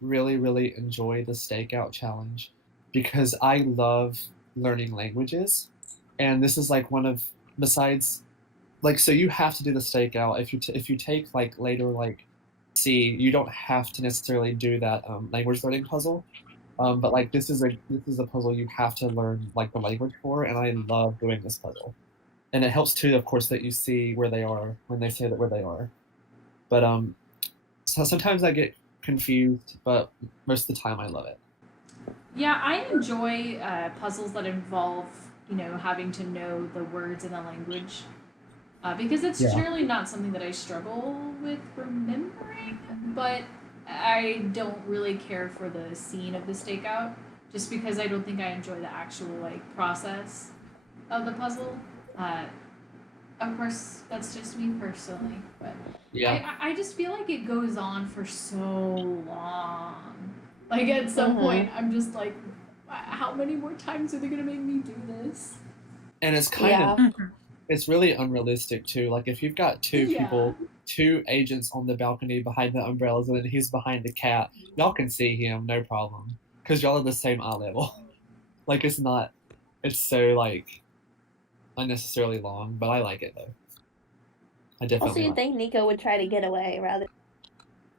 really, really enjoy the Stakeout challenge because I love learning languages. And this is like one of, besides, like, so you have to do the Stakeout. If you take like later, like, C, you don't have to necessarily do that language learning puzzle. But like this is a puzzle you have to learn like the language for, and I love doing this puzzle. And it helps too, of course, that you see where they are when they say that where they are. But so sometimes I get confused, but most of the time I love it. Yeah, I enjoy puzzles that involve, having to know the words in the language. Because it's Yeah. generally not something that I struggle with remembering, but I don't really care for the scene of the stakeout, just because I don't think I enjoy the actual like process of the puzzle. Of course, that's just me personally, but Yeah. I just feel like it goes on for so long. Like at some point, I'm just like, how many more times are they gonna make me do this? And it's kind of it's really unrealistic too. Like if you've got two people, 2 agents on the balcony behind the umbrellas, and then he's behind the cat, y'all can see him, no problem, because y'all are the same eye level. Like it's so like unnecessarily long, but I like it though. I Also, definitely you'd like think Nico would try to get away rather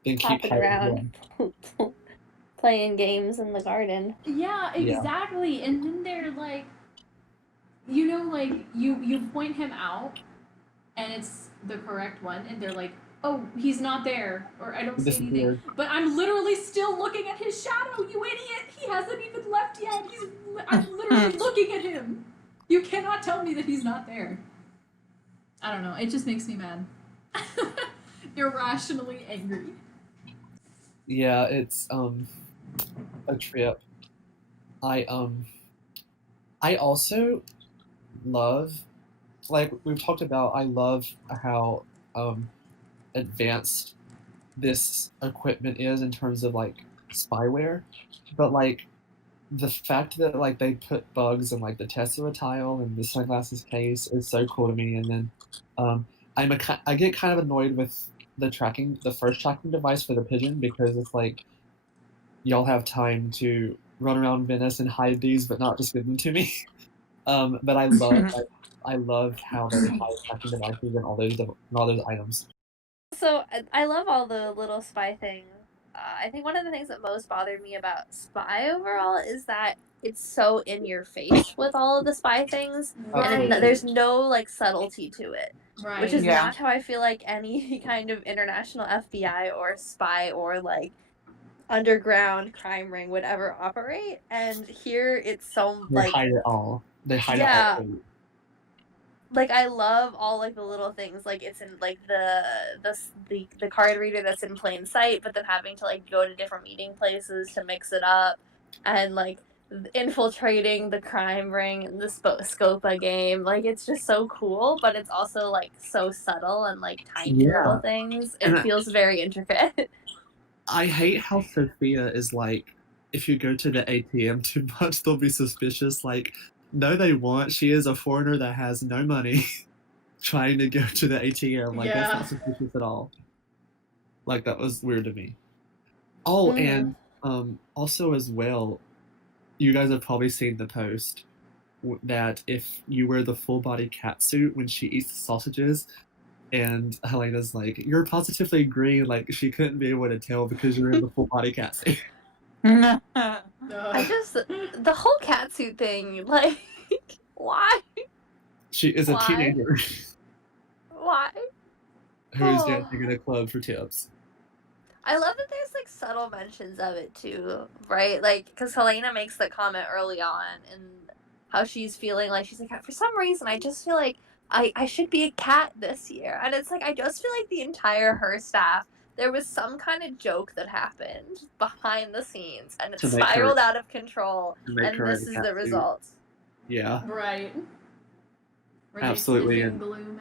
than than keep hopping hiding. around, playing games in the garden. Yeah, Yeah. exactly. And then they're like, like you point him out, and it's the correct one, and they're like, "Oh, he's not there," or "I don't see anything." Disappeared. But I'm literally still looking at his shadow. You idiot! He hasn't even left yet. I'm literally looking at him. You cannot tell me that he's not there. I don't know. It just makes me mad. Irrationally angry. Yeah, it's a trip. I also love, like we've talked about, I love how advanced this equipment is in terms of like spyware, but like the fact that like they put bugs in like the Tesla tile and the sunglasses case is so cool to me. And then I get kind of annoyed with the first tracking device for the pigeon, because it's like y'all have time to run around Venice and hide these, but not just give them to me. But I love how they hide tracking devices and all those items. So I love all the little spy things. I think one of the things that most bothered me about Spy overall is that it's so in your face with all of the spy things, and there's no like subtlety to it, which is not how I feel like any kind of international FBI or spy or like underground crime ring would ever operate. And here it's so They like hide it all. They hide it all. Like I love all like the little things, like it's in like the card reader that's in plain sight, but then having to like go to different meeting places to mix it up, and like infiltrating the crime ring in the Scopa game. Like it's just so cool, but it's also like so subtle and like tiny little things. It feels very intricate. I hate how Sophia is like, if you go to the ATM too much, they'll be suspicious. Like No, they won't. She is a foreigner that has no money trying to go to the ATM. Like, that's Yeah. not suspicious at all. Like, that was weird to me. Oh, and also as well, you guys have probably seen the post that if you wear the full body cat suit when she eats the sausages, and Helena's like, "You're positively green," like she couldn't be able to tell because you're in the full body cat suit. The whole catsuit thing, like, why? She is a Why? teenager Why? who's Oh. dancing in a club for tips. I love that there's like subtle mentions of it too, right? Like, because Helena makes the comment early on and how she's feeling like she's like, for some reason, I just feel like I should be a cat this year. And it's like, I just feel like the entire her staff, there was some kind of joke that happened behind the scenes and it To make her- spiraled out of control. to make And her this in a is cat the suit. result. Yeah, Right. Were Absolutely, they and- sniffing glue,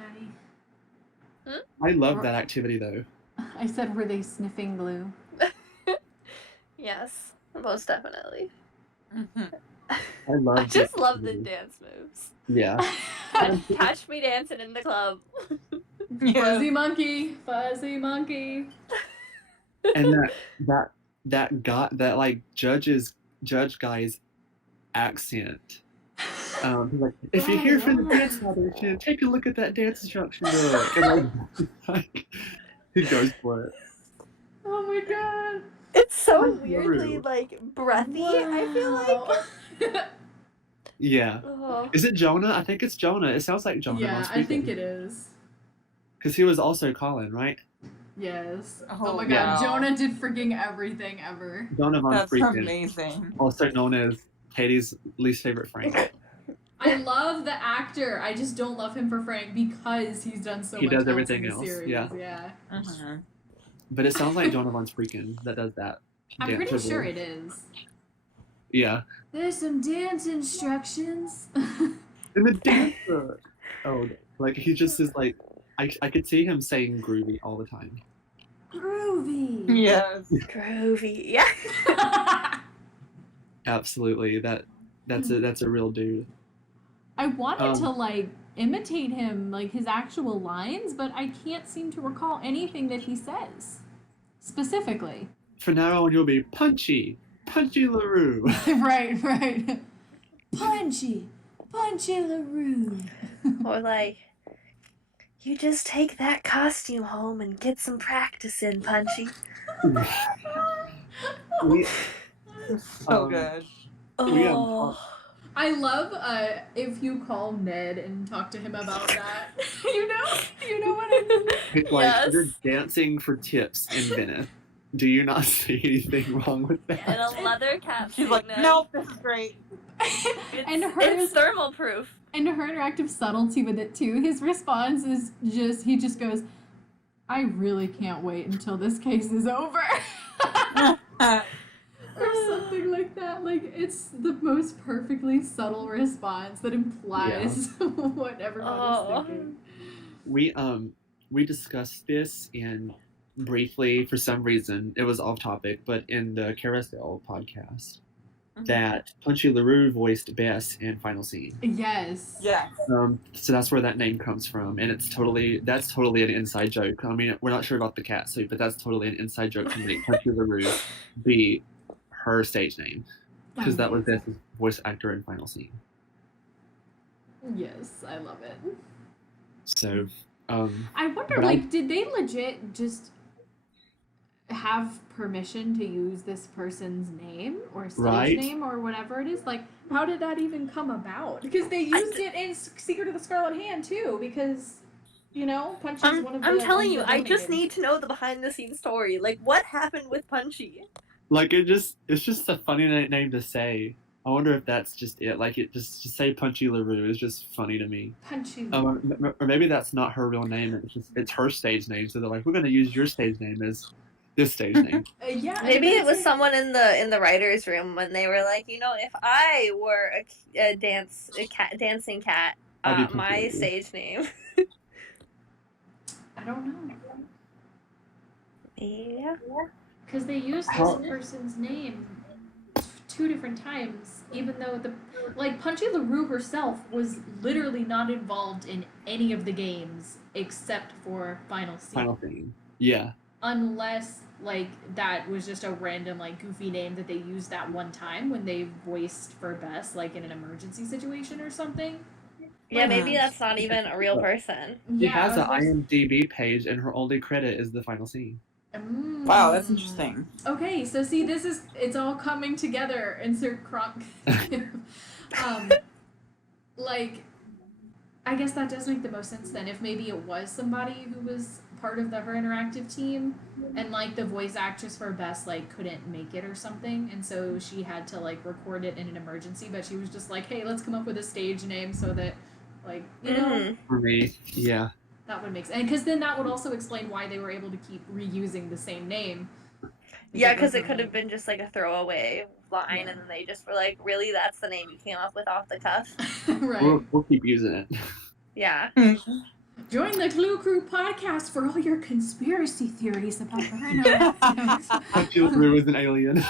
Maddie? I love that activity though. I said, were they sniffing glue? Yes, most definitely. I love. I just love the activity. dance moves. Yeah, Catch me dancing in the club. Fuzzy monkey, fuzzy monkey. and that like judge guy's accent. He's like, if you're here for the dance audition, take a look at that dance instruction book. And like, he goes for it. Oh my god. It's so That's weirdly rude. like breathy. I feel like. Yeah. Oh. Is it Jonah? I think it's Jonah. It sounds like Jonah. Yeah, I think it is. Because he was also Colin, right? Yes. Oh, Oh my god, yeah. Jonah did freaking everything ever. Jonah von That's Freakin, amazing. also known as Katie's least favorite Frank. I love the actor. I just don't love him for Frank because he's done so He much does else everything in the else, series. yeah. Mhm. But it sounds like Jonah von Freakin that does that. I'm dance pretty as sure well. it is. Yeah. There's some dance instructions. In the dance book. Oh, like he just is like, I could see him saying groovy all the time. Groovy. Yes. Groovy. Yeah. Absolutely. That's a real dude. I wanted to Um, like imitate him, like his actual lines, but I can't seem to recall anything that he says specifically. For now on, you'll be Punchy LaRue. right. Punchy LaRue. Or like, you just take that costume home and get some practice in, Punchy. We- So Um, good. Oh. I love if you call Ned and talk to him about that. you know what I mean? It's like Yes. you're dancing for tips in Venice. Do you not see anything wrong with And that? a leather cap. She's like, Ned. nope, this is great. And It's hers thermal proof. and her interactive subtlety with it too. His response is he just goes, "I really can't wait until this case is over." Or something like that. Like, it's the most perfectly subtle response that implies what everyone is thinking. We discussed this in briefly for some reason. It was off topic, but in the Carousel podcast, that Punchy LaRue voiced Bess in Final Scene. Yes. Yeah. So that's where that name comes from, and that's totally an inside joke. I mean, we're not sure about the cat suit, but that's totally an inside joke to make Punchy LaRue be her stage name, because that was Bess's voice actor in Final Scene. Yes, I love it. So, I wonder, but like, did they legit just have permission to use this person's name or stage Right. name or whatever it is? Like, how did that even come about? Because they used it in Secret of the Scarlet Hand too. Because, you know, Punchy's one of the. I'm telling ones you, that I just donated. need to know the behind the scenes story. Like, what happened with Punchy? like, it's just a funny name to say. I wonder if that's just it. Like, it just to say Punchy LaRue is just funny to me. Punchy. Or maybe that's not her real name. It's her stage name. So they're like, we're gonna use your stage name as this stage name. Yeah. Maybe it was like, someone in the writers' room when they were like, you know, if I were a dancing cat, I'd be Punchy my LaRue. stage name. I don't know. Yeah. Because they used How- this person's name 2 different times, even though Punchy LaRue herself was literally not involved in any of the games except for Final Scene. Final Scene. Yeah. Unless that was just a random goofy name that they used that one time when they voiced for Bess in an emergency situation or something. Yeah, maybe that's not even a real person. She has an IMDb page, and her only credit is the Final Scene. Wow, that's interesting. Okay, so see, it's all coming together. Insert Kronk. I guess that does make the most sense then. If maybe it was somebody who was part of her interactive team, and the voice actress for Bess couldn't make it or something, and so she had to record it in an emergency, but she was just hey, let's come up with a stage name so that you know. For me, yeah. That would make sense, because then that would also explain why they were able to keep reusing the same name. Yeah, because it could have been just a throwaway line, and then they just were really, that's the name you came up with off the cuff? Right. We'll keep using it. Yeah. Join the Clue Crew podcast for all your conspiracy theories about the Punchy LaRue is an alien.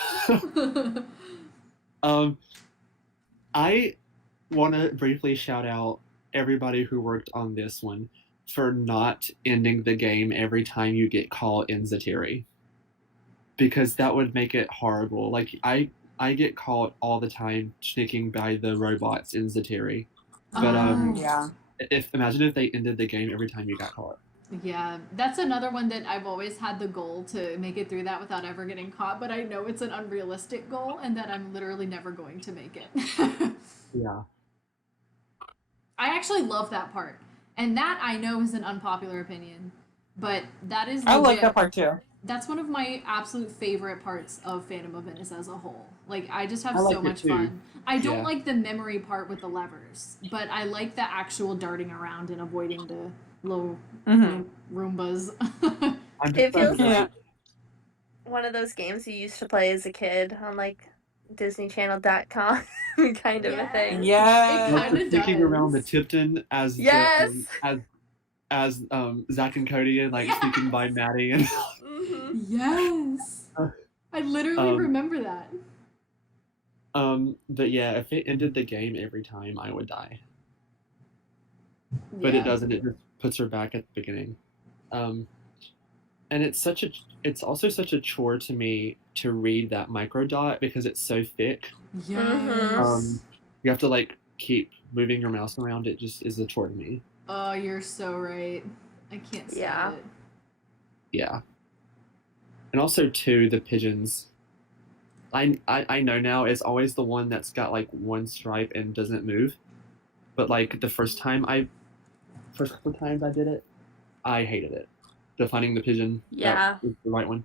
I want to briefly shout out everybody who worked on this one for not ending the game every time you get caught in Zatiri. Because that would make it horrible. I get caught all the time sneaking by the robots in Zatiri. But yeah. Imagine if they ended the game every time you got caught. Yeah, that's another one that I've always had the goal to make it through that without ever getting caught, but I know it's an unrealistic goal and that I'm literally never going to make it. Yeah. I actually love that part. And that I know is an unpopular opinion, but that is I like that part too. That's one of my absolute favorite parts of Phantom of Venice as a whole. I just have so much fun. I don't like the memory part with the levers, but I like the actual darting around and avoiding the low Roombas. It feels like one of those games you used to play as a kid on DisneyChannel.com kind of a thing. Yeah. It kind of Sneaking around the Tipton as Zach and Cody and sneaking by Maddie and Yes. I literally remember that. But yeah, if it ended the game every time, I would die. But it doesn't. It just puts her back at the beginning. And it's also such a chore to me to read that microdot because it's so thick. Yes. You have to keep moving your mouse around. It just is a chore to me. Oh, you're so right. I can't stand it. Yeah. And also too, the pigeons. I know now it's always the one that's got one stripe and doesn't move. But the first couple times I did it, I hated it. Finding the pigeon. Yeah. The right one.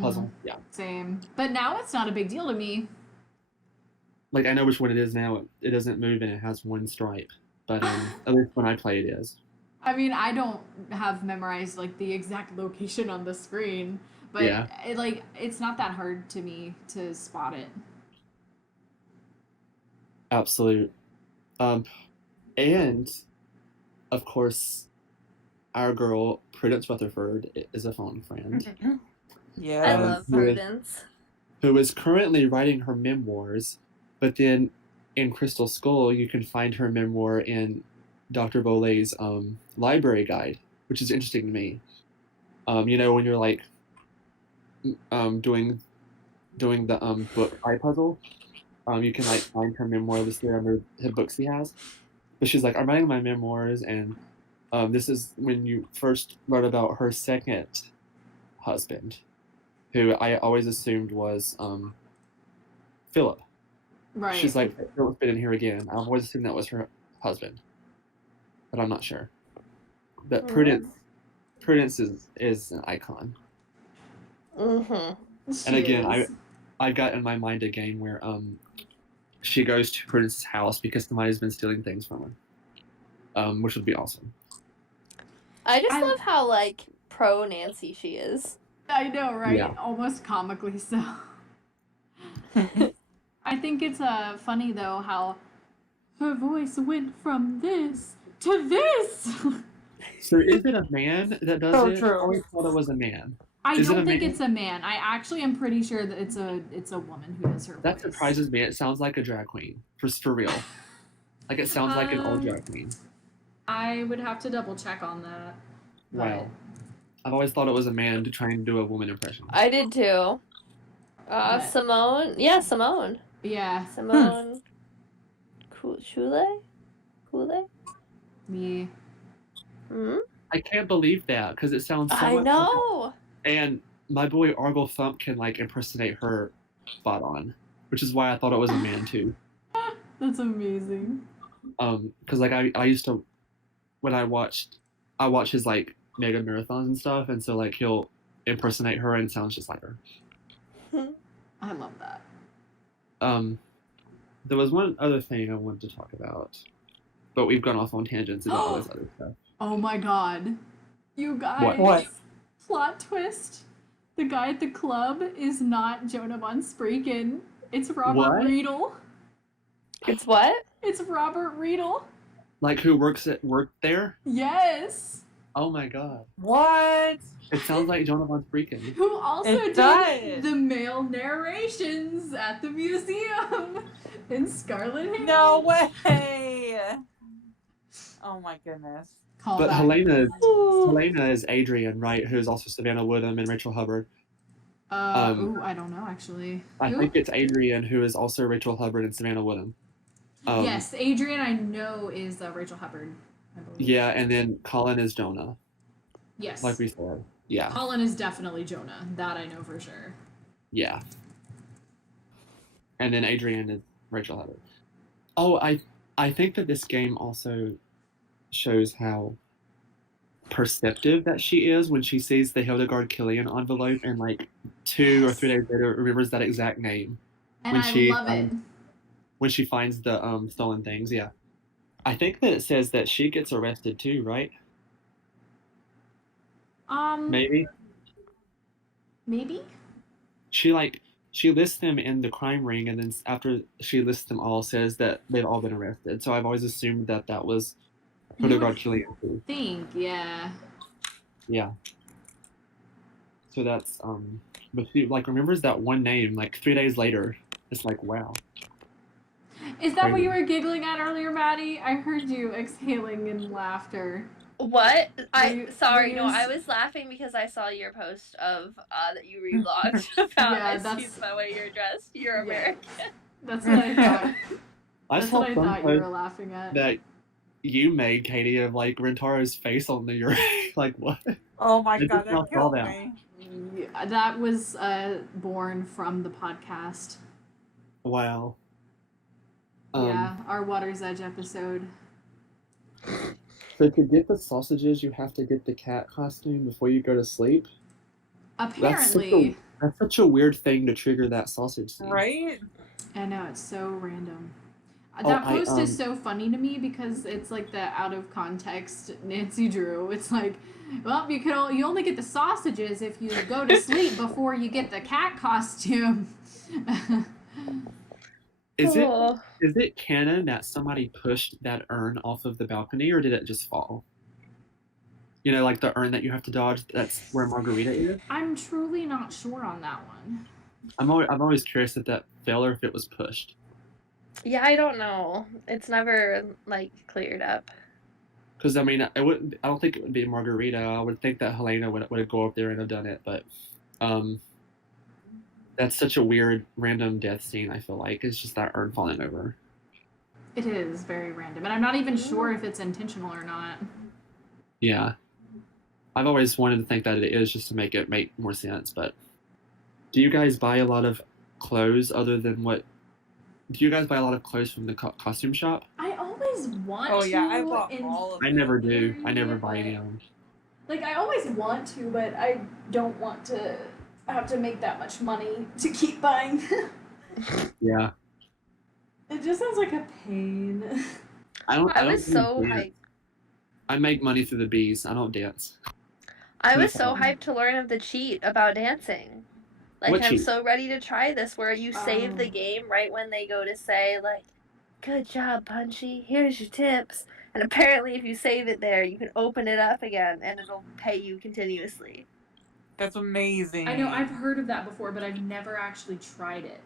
Puzzle. Yeah. Same. But now it's not a big deal to me. I know which one it is now. It doesn't move and it has one stripe. But at least when I play, it is. I mean, I don't have memorized the exact location on the screen, but it's not that hard to me to spot it. Absolute. And of course, our girl Prudence Rutherford is a phone friend. Yeah, I love Prudence. Who is currently writing her memoirs, but then in Crystal Skull, you can find her memoir in Dr. Bolet's library guide, which is interesting to me. When you're doing the book eye puzzle, you can find her memoir listed under the books he has. But she's I'm writing my memoirs, and this is when you first wrote about her second husband, who I always assumed was Philip. Right. She's Philip's been in here again. I always assumed that was her husband, but I'm not sure. But Prudence is an icon. Mm-hmm. And again, I've got in my mind a game where she goes to Prudence's house because somebody's been stealing things from her, which would be awesome. I just love how pro Nancy she is. I know, right? Yeah. Almost comically so. I think it's funny though how her voice went from this to this. So is it a man that does it? True. I always thought it was a man. I Is it don't a think man? it's a man. I actually am pretty sure that it's a woman who does her That voice. surprises me. It sounds like a drag queen, for real. Like it sounds like an old Um, drag queen. I would have to double check on that. But Wow. I've always thought it was a man to try and do a woman impression. I did too. But- Simone. Yeah, Simone. yeah, Simone. Chule? me. Hmm? I can't believe that because it sounds so I much know. and my boy Argle Thump can like impersonate her spot on, which is why I thought it was a man too. That's amazing. Because like I used to when I watch his like mega marathons and stuff, and so like he'll impersonate her and it sounds just like her. I love that. There was one other thing I wanted to talk about, but we've gone off on tangents about all this other stuff. Oh my god. You guys. What? Plot twist. The guy at the club is not Jonah von Spreken. It's Robert What? Riedel. It's what? It's Robert Riedel. Like who worked there? Yes. Oh my god. What? It sounds like Jonah von Spreken. Who also It did does. the male narrations at the museum in Scarlet Hair. No way. Oh my goodness. Call But back. Helena is Adrian, right? Who's also Savannah Woodham and Rachel Hubbard. I don't know actually. I Who? think it's Adrian who is also Rachel Hubbard and Savannah Woodham. Yes, Adrian I know is Rachel Hubbard, I believe. Yeah, and then Colin is Jonah, Yes. like we said. Yeah, Colin is definitely Jonah. That I know for sure. yeah. And then Adrian is Rachel Hubbard. Oh, I think that this game also shows how perceptive that she is when she sees the Hildegard Killian envelope and like 2 or 3 days later remembers that exact name And When I she, love it. when she finds the stolen things. Yeah, I think that it says that she gets arrested too, right? Maybe Maybe? she lists them in the crime ring, and then after she lists them all, says that they've all been arrested. So I've always assumed that that was You Hildegard would Killian too. think, yeah. Yeah. So that's but she like remembers that one name like 3 days later. It's like wow. Is that what Crazy. you were giggling at earlier, Maddie? I heard you exhaling in laughter. What? Were you I was laughing because I saw your post of that you reblogged about Yeah, I that's- see the way you're dressed. You're Yeah. American. That's what I thought. I That's saw what I some thought you were post laughing at. that you made, Katie, of like Rentaro's face on the your like what? Oh my I god, just now that saw killed that. me. Yeah, that was born from the podcast. Wow. Yeah, our Water's Edge episode. So to get the sausages, you have to get the cat costume before you go to sleep. Apparently. That's such a weird thing to trigger that sausage scene. Right? I know, it's so random. Oh, That I, post is so funny to me because it's like the out of context Nancy Drew. It's like, well, you only get the sausages if you go to sleep before you get the cat costume. Is Cool. it canon that somebody pushed that urn off of the balcony, or did it just fall? You know, like the urn that you have to dodge. That's where Margarita is. I'm truly not sure on that one. I'm always curious if that fell or if it was pushed. Yeah, I don't know. It's never like cleared up. Because I mean, I don't think it would be Margarita. I would think that Helena would go up there and have done it, but that's such a weird random death scene. I feel like it's just that urn falling over. It is very random, and I'm not even sure if it's intentional or not. Yeah, I've always wanted to think that it is just to make it make more sense. But do you guys buy a lot of clothes other than what? Do you guys buy a lot of clothes from the costume shop? I always want Oh to. yeah, I bought in all of I them. never do. I theory, never buy any but- of them. Like, I always want to, but I don't want to have to make that much money to keep buying. Yeah, It just sounds like a pain. I don't. I don't was do so dance. hyped. I make money through the bees. I don't dance. I was so Okay. hyped to learn of the cheat about dancing. Like, What I'm cheat? so ready to try this where you save the Oh. game right when they go to say, like, good job, Punchy, here's your tips. And apparently if you save it there, you can open it up again and it'll pay you continuously. That's amazing. I know, I've heard of that before, but I've never actually tried it.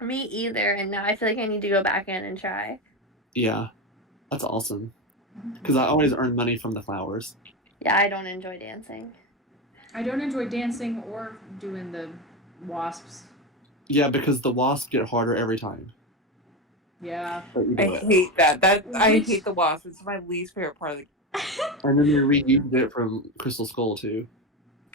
Me either, and now I feel like I need to go back in and try. Yeah, that's awesome. Because I always earn money from the flowers. Yeah, I don't enjoy dancing. I don't enjoy dancing or doing the wasps. Yeah, because the wasps get harder every time. Yeah. But you I do it. hate that. I Which- hate the wasp. It's my least favorite part of the game. And then they reused it from Crystal Skull too.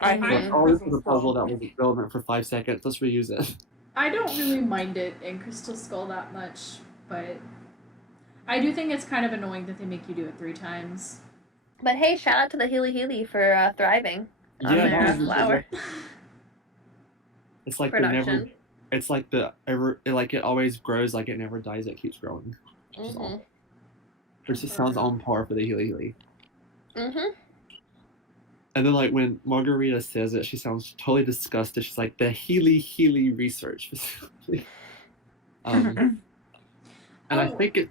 I Mhm. hate Like, oh, this is Crystal a puzzle Skull. that was relevant for 5 seconds. Let's reuse it. I don't really mind it in Crystal Skull that much, but I do think it's kind of annoying that they make you do it 3 times. But hey, shout out to the Healy Healy for thriving on Yeah, their that was- flower It's like they're never. production. It's like it always grows. Like it never dies. It keeps growing. Mm-hmm. Which just sounds on par for the Healy Healy. Mm-hmm. And then like when Margarita says it, she sounds totally disgusted. She's like the Healy Healy Research Facility. And I Oh. think it.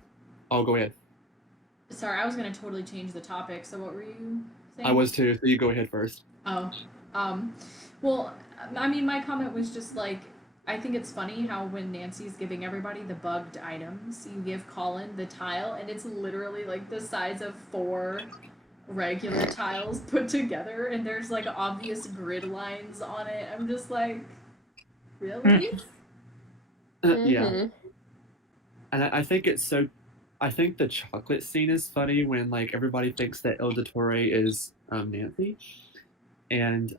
Oh, go ahead. Sorry, I was gonna totally change the topic. So what were you saying? I was too. So you go ahead first. Oh, well, I mean, my comment was just like, I think it's funny how when Nancy's giving everybody the bugged items, you give Colin the tile, and it's literally like the size of 4 regular tiles put together, and there's like obvious grid lines on it. I'm just like, really? Yeah. Mm-hmm. And I think it's so. I think the chocolate scene is funny when like everybody thinks that Il Dottore is Nancy, and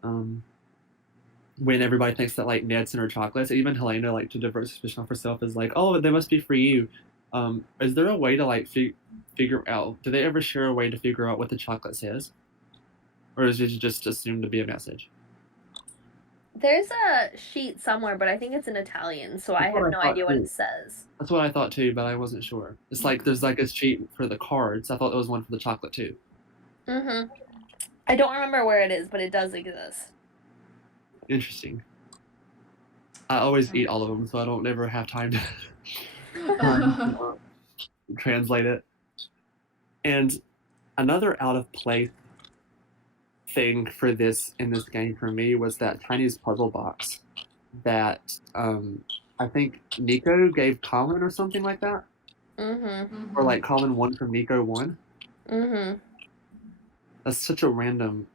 when everybody thinks that like Ned sent her chocolates, even Helena, like to divert suspicion off herself, is like, oh, they must be for you. Is there a way to like figure out? Do they ever share a way to figure out what the chocolate says, or is it just assumed to be a message? There's a sheet somewhere, but I think it's in Italian, so I That's what have I no thought, idea what too. it says. That's what I thought too, but I wasn't sure. It's like there's like a sheet for the cards. I thought there was one for the chocolate too. Mm-hmm. I don't remember where it is, but it does exist. Interesting. I always eat all of them, so I don't never have time to translate it. And another out of place thing for this in this game for me was that Chinese puzzle box that I think Nico gave Colin or something like that, Mm-hmm. or like Colin won from Nico won. Mm-hmm. That's such a random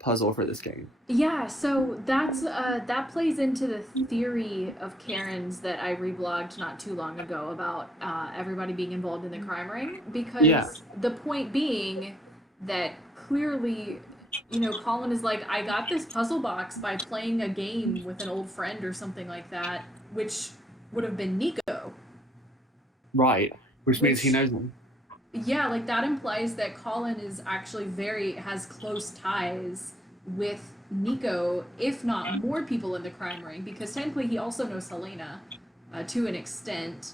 puzzle for this game. Yeah, so that's that plays into the theory of Karen's that I reblogged not too long ago about everybody being involved in the crime ring, because Yeah. the point being that clearly, you know, Colin is like, I got this puzzle box by playing a game with an old friend or something like that, which would have been Nico. Right, which means he Which- knows them. Yeah, like that implies that Colin is actually has close ties with Nico, if not more people in the crime ring, because technically he also knows Helena to an extent,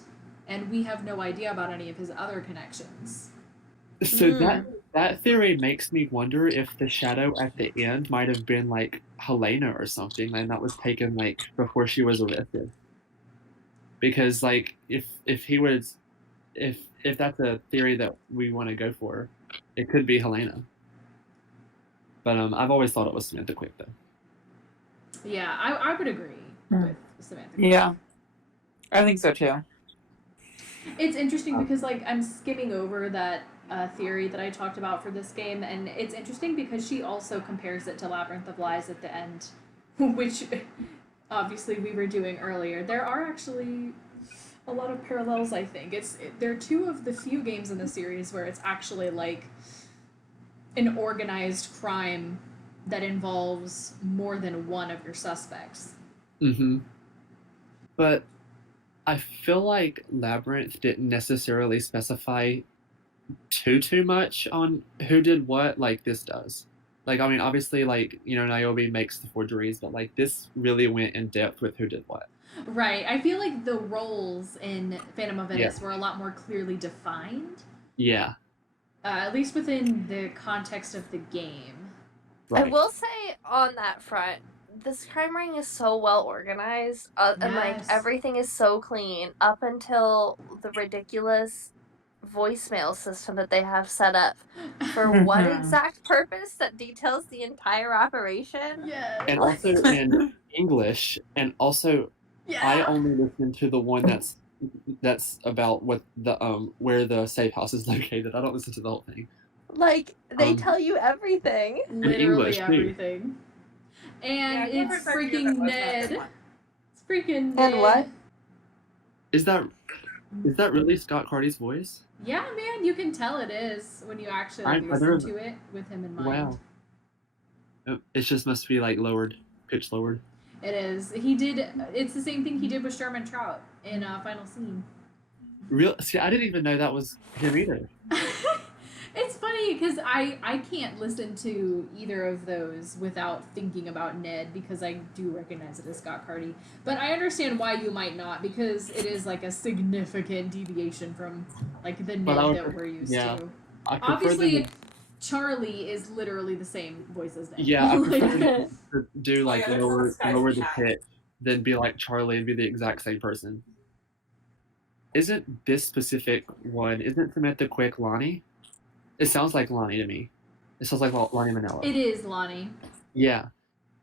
and we have no idea about any of his other connections. So Mm. that theory makes me wonder if the shadow at the end might have been like Helena or something, and that was taken like before she was arrested. Because like if he was if that's a theory that we want to go for, it could be Helena. But I've always thought it was Samantha Quick though. Yeah, I would agree with Samantha. Yeah, I think so too. It's interesting because like I'm skimming over that theory that I talked about for this game, and it's interesting because she also compares it to Labyrinth of Lies at the end, which obviously we were doing earlier. There are actually a lot of parallels, I think. They're 2 of the few games in the series where it's actually like an organized crime that involves more than one of your suspects. Mm-hmm. But I feel like Labyrinth didn't necessarily specify too much on who did what like this does. Like, I mean, obviously, like, you know, Niobe makes the forgeries, but like this really went in depth with who did what. Right. I feel like the roles in Phantom of Venice were a lot more clearly defined, Yeah, at least within the context of the game. right. I will say on that front, this crime ring is so well organized, and like Yes. everything is so clean up until the ridiculous voicemail system that they have set up for what exact purpose that details the entire operation. Yes. And also in English, and also I only listen to the one that's about what the where the safe house is located. I don't listen to the whole thing. Like, they tell you everything. Literally English, too. everything. And Yeah, it's freaking Ned. It's freaking Ned. And what? Is that really Scott Carty's voice? Yeah, man, you can tell it is when you actually like, listen to it with him in mind. Wow. It just must be like pitch lowered. It is. It's the same thing he did with Sherman Trout in Final Scene. See, I didn't even know that was him either. It's funny because I can't listen to either of those without thinking about Ned because I do recognize it as Scott Carty. But I understand why you might not because it is like a significant deviation from like the Ned that we're used to. Obviously, Charlie is literally the same voice as Ned. Yeah, I prefer to do like lower the pitch than be like Charlie and be the exact same person. Isn't this specific one? Isn't Samantha Quick Lonnie? It sounds like Lonnie to me. It sounds like Lonnie Manella. It is Lonnie. Yeah,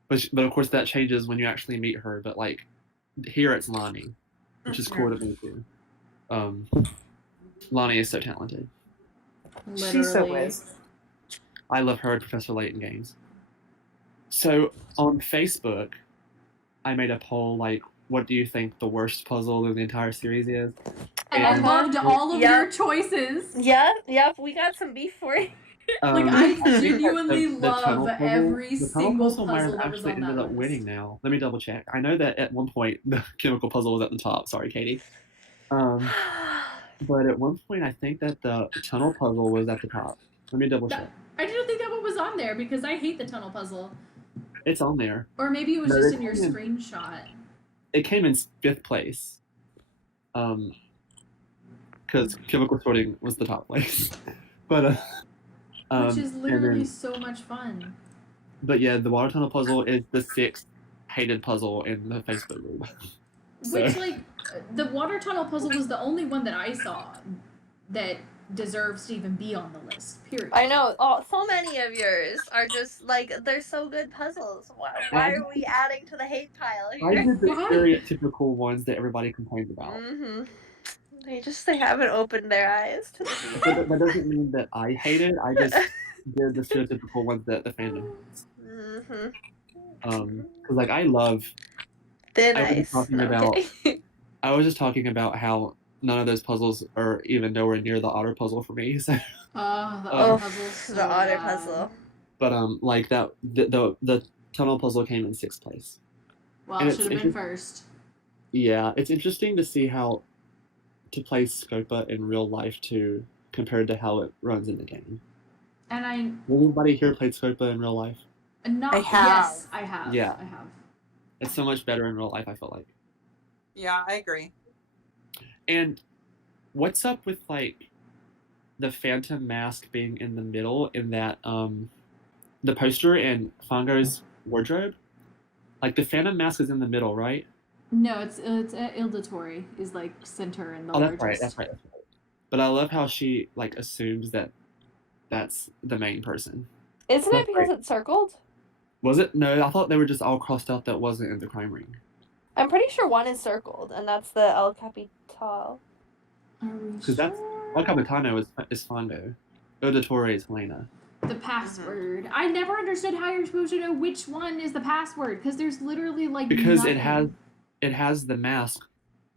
but of course that changes when you actually meet her. But like here it's Lonnie, which is cool to me too. Lonnie is so talented. Literally. She so is. I love her and Professor Layton games. So on Facebook, I made a poll like, what do you think the worst puzzle in the entire series is? And I loved all of your choices. Yep, we got some beef for you. Like, I genuinely love every the single puzzle puzzle might that was actually on that ended up list. winning now. Let me double check. I know that at one point the chemical puzzle was at the top. Sorry, Katie. But at one point I think that the tunnel puzzle was at the top. Let me double check. I didn't think that one was on there because I hate the tunnel puzzle. It's on there. Or maybe it was just in your screenshot. It came in 5th place. Because chemical sorting was the top place. But which is literally so much fun. But yeah, the water tunnel puzzle is the 6th hated puzzle in the Facebook group. Which, like, the water tunnel puzzle was the only one that I saw that deserves to even be on the list, period. I know. So many of yours are just, like, they're so good puzzles. Why are we adding to the hate pile here? I did the stereotypical ones that everybody complains about. Mm-hmm. They haven't opened their eyes to the But that doesn't mean that I hate it. I just did the stereotypical ones that the fandom hates. Mm-hmm. Because, like, I love... Thin I ice. was just talking about how none of those puzzles are even nowhere near the otter puzzle for me. So. The otter puzzle. So the otter puzzle. But like that, the tunnel puzzle came in 6th place. Well, it should have been first. Yeah, it's interesting to see how to play Scopa in real life too, compared to how it runs in the game. And anybody here played Scopa in real life? I have. Yes, I have. Yeah, I have. It's so much better in real life, I feel like. Yeah, I agree. And what's up with like the Phantom Mask being in the middle in that the poster in Fongo's wardrobe? Like the Phantom Mask is in the middle, right? No, it's Ildatori is like center in the largest. That's right. But I love how she like assumes that that's the main person. Isn't it because it's circled? Was it? No, I thought they were just all crossed out that wasn't in the crime ring. I'm pretty sure one is circled, and that's the El Capital. Because that's El Capitano is Fondo. Ildatori is Helena. The password. I never understood how you're supposed to know which one is the password because there's literally like nothing. it has the mask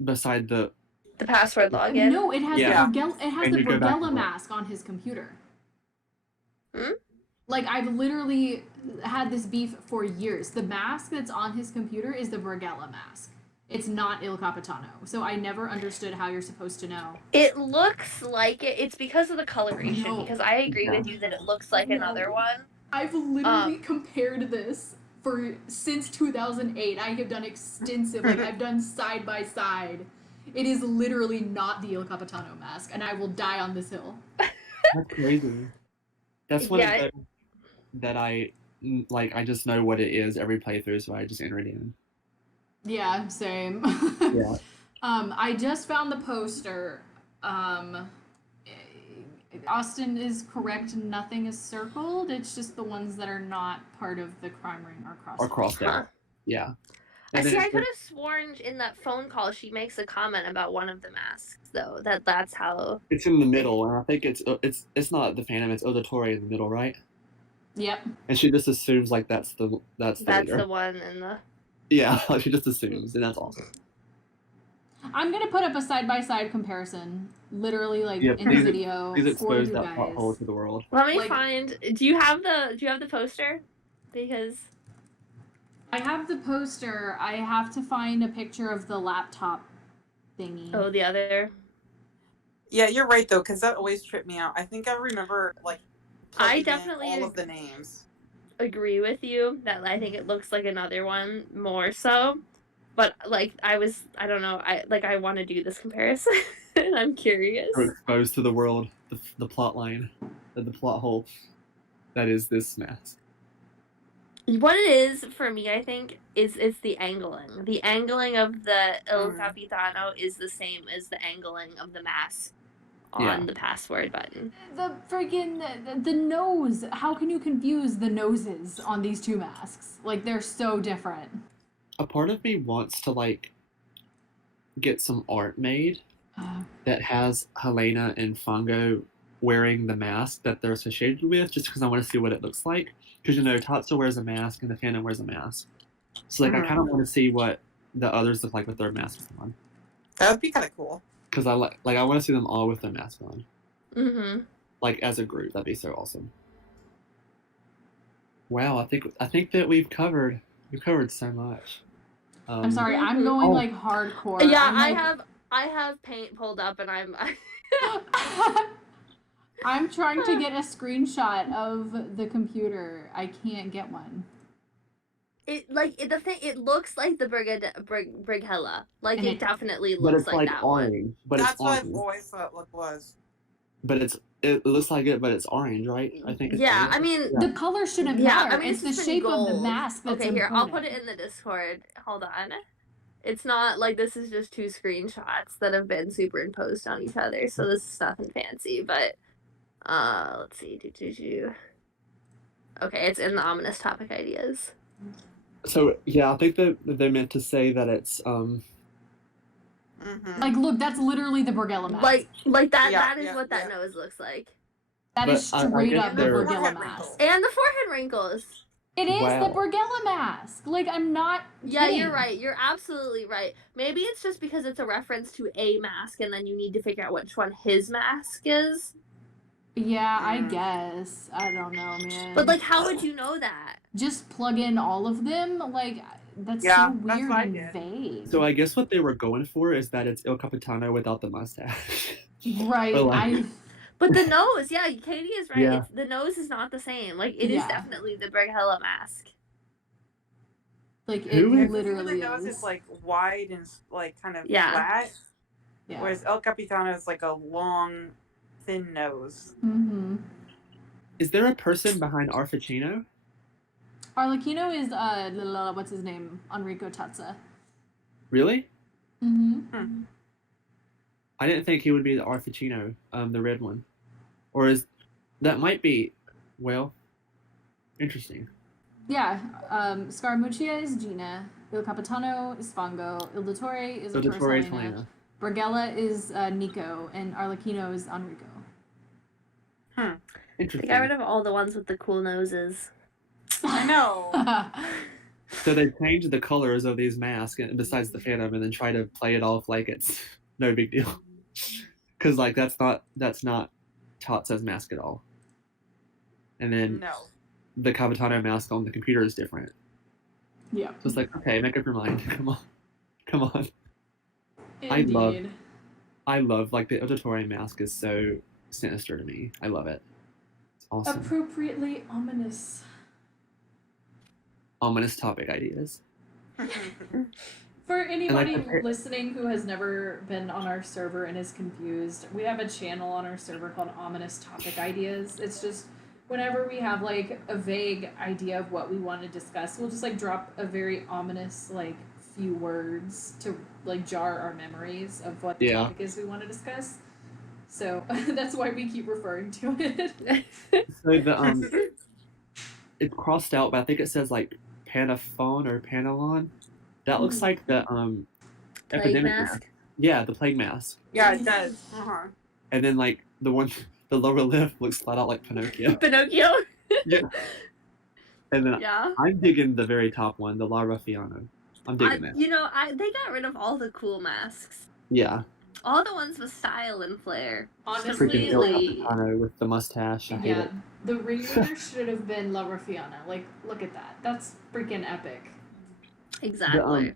beside the password login. No, it has the Borgella mask on his computer. Like, I've literally had this beef for years. The mask that's on his computer is the Borgella mask. It's not Il Capitano. So I never understood how you're supposed to know. It looks like it. It's because of the coloration. Because I agree with you that it looks like another one. I've literally compared this since 2008. I have done extensive, like, I've done side by side. It is literally not the Il Capitano mask, and I will die on this hill. That's crazy. That's one of those that I just know what it is every playthrough, so I just enter it in. Yeah, same. Yeah. I just found the poster. Austin is correct. Nothing is circled. It's just the ones that are not part of the crime ring are crossed. Or crossed Huh. out. Yeah. I And see. then I could have sworn in that phone call she makes a comment about one of the masks, though. That's how. it's in the middle, and I think it's not the Phantom, it's Auditory in the middle, right? Yep. And she just assumes like that's the leader. The one in the. Yeah, like she just assumes, and that's awesome. I'm gonna put up a side-by-side comparison, literally like Yeah, in the video Please for expose you that plot hole guys. to the world. Let me Like- find. Do you have the poster? Because I have the poster. I have to find a picture of the laptop thingy. the other. Yeah, you're right though, because that always tripped me out. I think I remember like plugging in definitely all of the names. Agree with you that I think it looks like another one more so, but like I don't know, I want to do this comparison. I'm curious. Or exposed to the world, the plot line, the plot hole that is this mask. What it is for me, I think, is it's the angling. The angling of the Il Capitano is the same as the angling of the mask on the password button. The friggin' the nose. How can you confuse the noses on these two masks? Like, they're so different. A part of me wants to like get some art made that has Helena and Fongo wearing the mask that they're associated with, just because I want to see what it looks like. Because Tatsu wears a mask and the Phantom wears a mask, so like I kind of want to see what the others look like with their masks on. That would be kind of cool. Because I want to see them all with their masks on. Mm-hmm. Like as a group, that'd be so awesome. Wow, I think that we've covered so much. I'm sorry, I'm going like hardcore. Yeah, I'm, I have paint pulled up and I'm I'm trying to get a screenshot of the computer. I can't get one. It looks like the Brighella. Like And it it- definitely But looks it's like like that one. orange. But That's it's what orange. I've always thought it was. But it looks like it, but it's orange, right? I think it's Yeah, orange. I mean, The color shouldn't yeah, matter. I mean it's the just been shape of the gold. mask that's okay, here, important. I'll put it in the Discord. Hold on. It's not like this is just two screenshots that have been superimposed on each other, so this is nothing fancy, but let's see. Okay, it's in the ominous topic ideas. So yeah, I think that they meant to say that it's Like, look, that's literally the Borgella mask. Like that. Yeah, that is yeah, what that yeah. nose looks like. That But is I straight guess up the they're- Borgella Forehead mask. wrinkles. And the forehead wrinkles. It is Wow. the Borgella mask. Like, I'm not Yeah, kidding. you're right. You're absolutely right. Maybe it's just because it's a reference to a mask, and then you need to figure out which one his mask is. Yeah, I Mm. guess. I don't know, man. But like, how would you know that? just plug in all of them. Like, that's Yeah, so that's weird what I and did. vague. so I guess what they were going for is that it's Il Capitano without the mustache. Right. But, like- But the nose, yeah, Katie is right. Yeah. The nose is not the same. Like, it is Yeah. definitely the Brighella mask. Like, it Who is- Even literally the nose is. is like wide and like kind of Yeah. flat, Yeah. whereas El Capitano is like a long, thin nose. Mm-hmm. Is there a person behind Arficino? Arlecchino is, what's his name? Enrico Tazza. Really? Mm-hmm. I didn't think he would be the Arficino, the red one. Or is that might be, well, interesting. Yeah. Scaramuccia is Gina. Il Capitano is Fongo. Il Dottore is, of course, Auditory is Helena. Helena. Borgella is Nico. And Arlecchino is Enrico. They Interesting. got rid of all the ones with the cool noses. I know. So they changed the colors of these masks, and besides the Phantom, and then try to play it off like it's no big deal. Because like that's not Tatsa's mask at all. And then No. the Capitano mask on the computer is different. Yeah. So it's like, okay, make up your mind. Come on. Indeed. I love like the auditory mask is so sinister to me. I love it. It's awesome. Appropriately ominous. Ominous topic ideas. For anybody compare- listening who has never been on our server and is confused, we have a channel on our server called Ominous Topic Ideas. It's just whenever we have like a vague idea of what we want to discuss, we'll just like drop a very ominous like few words to like jar our memories of what the Yeah. topic is we want to discuss. So that's why we keep referring to it. So the it's crossed out, but I think it says like Panaphone or Panelon. That looks like the Plague epidemic mask. mask. Yeah, the plague mask. Yeah, it does. Uh-huh. And then like the lower lip looks flat out like Pinocchio. Pinocchio. Yeah. And then Yeah. I'm digging the very top one, the La Ruffiano. I'm digging that. You know, they got rid of all the cool masks. Yeah. All the ones with style and flair. Honestly, Freaking Il like, Capitano with the mustache. I hate yeah, it. the ringleader should have been La Ruffiana. Like, look at that. That's freaking epic. Exactly.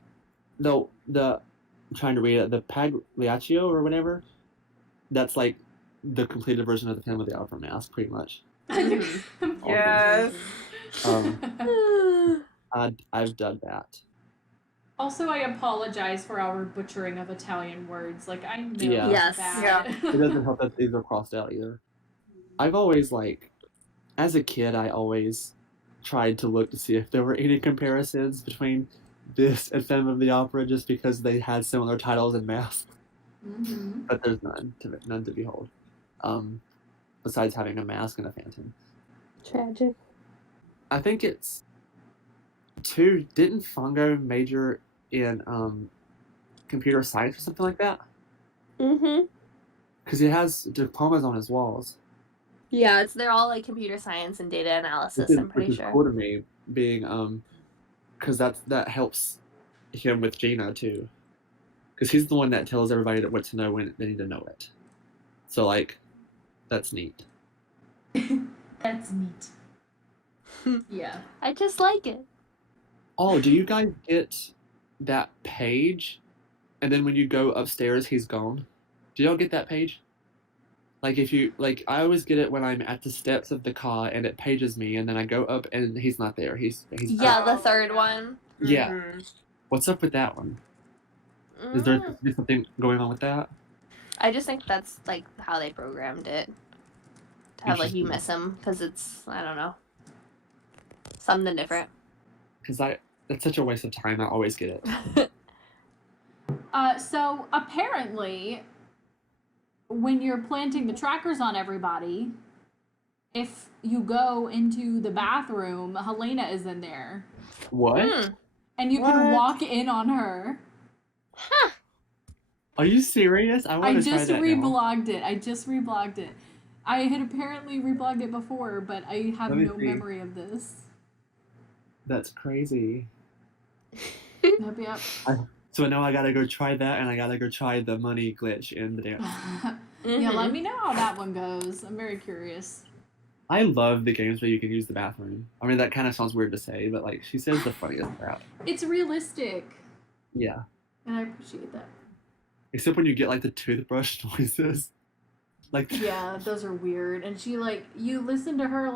The I'm trying to read it. The Pagliaccio or whatever. That's like the completed version of the Phantom of the Opera mask, pretty much. Yes. I've done that. Also, I apologize for our butchering of Italian words. Like, I know Yeah. it's Yes. bad. It doesn't help that these are crossed out either. I've always as a kid, I always tried to look to see if there were any comparisons between this and Phantom of the Opera, just because they had similar titles and masks. Mm-hmm. But there's none to behold. Besides having a mask and a phantom. Tragic. I think it's two. Didn't Fongo major in computer science or something like that? Mm-hmm. Because he has diplomas on his walls. Yeah, they're all like computer science and data analysis, I'm pretty which sure. is cool to me, being because that helps him with Gina too. Because he's the one that tells everybody what to know when they need to know it. So that's neat. That's neat. Yeah. I just like it. Oh, do you guys get that page? And then when you go upstairs, he's gone. Do y'all get that page? Like if you I always get it when I'm at the steps of the car and it pages me, and then I go up and he's not there. He's Yeah, the third yeah. one. Yeah. Mm-hmm. What's up with that one? Is there something going on with that? I just think that's like how they programmed it. To have like you Interesting. miss him because it's, I don't know, something different. Because that's such a waste of time. I always get it. So apparently, when you're planting the trackers on everybody, if you go into the bathroom, Helena is in there, What? and you can walk in on her. Huh. Are you serious? I I want to try just that now. reblogged it. I had apparently reblogged it before, but I have Let me no see. memory of this. That's crazy. Yep. So now I gotta go try that, and I gotta go try the money glitch in the dance. Yeah, let me know how that one goes. I'm very curious. I love the games where you can use the bathroom. I mean, that kind of sounds weird to say, but she says the funniest crap. It's realistic, Yeah. and I appreciate that. Except when you get the toothbrush noises. Yeah, those are weird. And she you listen to her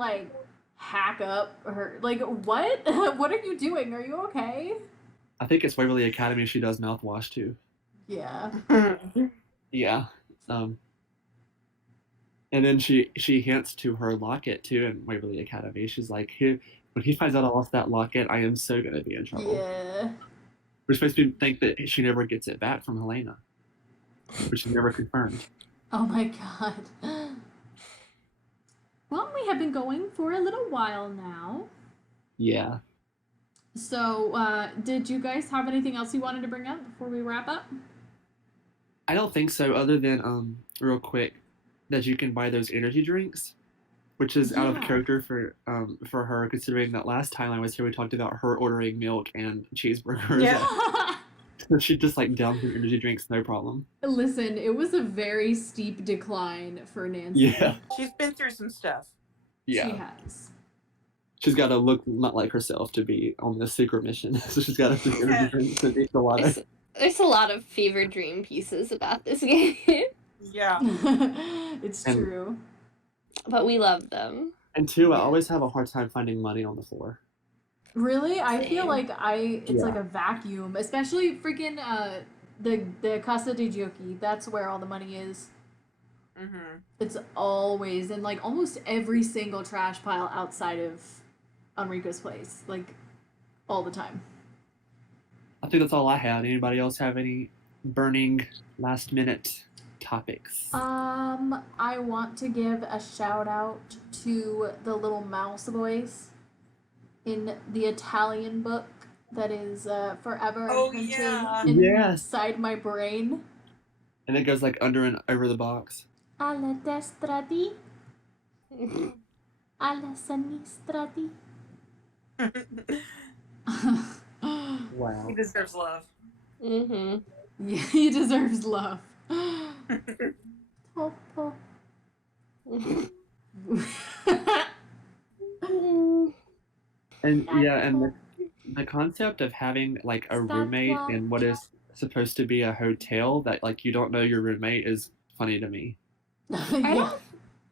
hack up her what? What are you doing? Are you okay? I think it's Waverly Academy. She does mouthwash too. Yeah. Yeah. And then she hints to her locket too in Waverly Academy. She's like, when he finds out I lost that locket, I am so gonna be in trouble. Yeah. We're supposed to think that she never gets it back from Helena, which is never confirmed. Oh my god. Well, we have been going for a little while now. Yeah. So, did you guys have anything else you wanted to bring up before we wrap up? I don't think so, other than real quick, that you can buy those energy drinks, which is out of Yeah. character for her, considering that last time I was here we talked about her ordering milk and cheeseburgers. Yeah. So she just downs her energy drinks no problem. Listen, it was a very steep decline for Nancy. Yeah. She's been through some stuff. Yeah. She has. She's got to look not like herself to be on this secret mission. So she's got to drink energy drinks and eat a lot of. There's a lot of fever dream pieces about this game, Yeah. It's And- true. but we love them. And two, I always have a hard time finding money on the floor. Really? I feel Same. like it's Yeah. like a vacuum, especially freaking the Casa de Giochi. That's where all the money is. Mm-hmm. It's always in almost every single trash pile outside of Enrico's place, all the time. I think that's all I had. Anybody else have any burning last minute topics. I want to give a shout out to the little mouse voice in the Italian book that is forever imprinted Yes. inside my brain. And it goes like under and over the box. Alla destra di, alla sinistra di. Wow. He deserves love. Mm-hmm. Yeah, he deserves love. Topo. And yeah, and the concept of having like a roommate in what is supposed to be a hotel that like you don't know your roommate is funny to me. Yeah.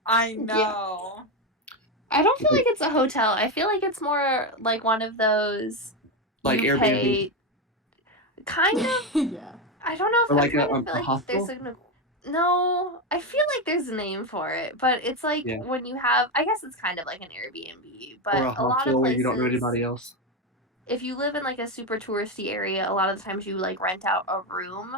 I know. I don't feel like it's a hotel. I feel like it's more like one of those Like you Airbnb. pay. Kind of. Yeah. I don't know if Or like I kind a of feel like hostel? there's no. I feel like there's a name for it, but it's like Yeah. when you have. I guess it's kind of like an Airbnb, but Or a a lot of hostel where places. you don't know anybody else. If you live in like a super touristy area, a lot of the times you like rent out a room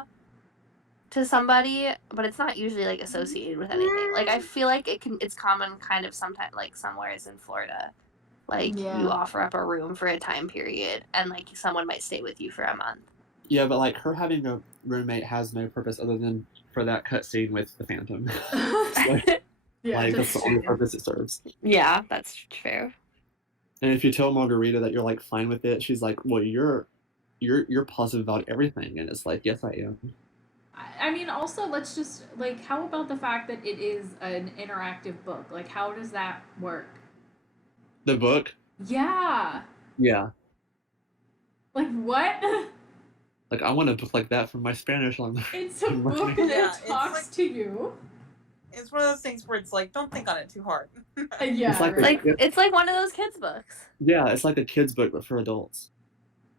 to somebody, but it's not usually like associated with anything. Like I feel like it's common kind of sometimes like somewheres in Florida. Like Yeah. you offer up a room for a time period and like someone might stay with you for a month. Yeah, but like her having a roommate has no purpose other than for that cutscene with the Phantom. Yeah, Like that's that's the only true. purpose it serves. Yeah, that's true. And if you tell Margarita that you're like fine with it, she's like, "Well, you're positive about everything," and it's like, "Yes, I am." I mean, also, let's just, like, how about the fact that it is an interactive book? Like, how does that work? The book, Yeah. yeah. Like, what? Like I want a book like that for my Spanish language. It's a book that Yeah, it's talks like- to you. It's one of those things where it's like, don't think on it too hard. Yeah, It's like right. It's like one of those kids' books. Yeah, it's like a kid's book but for adults.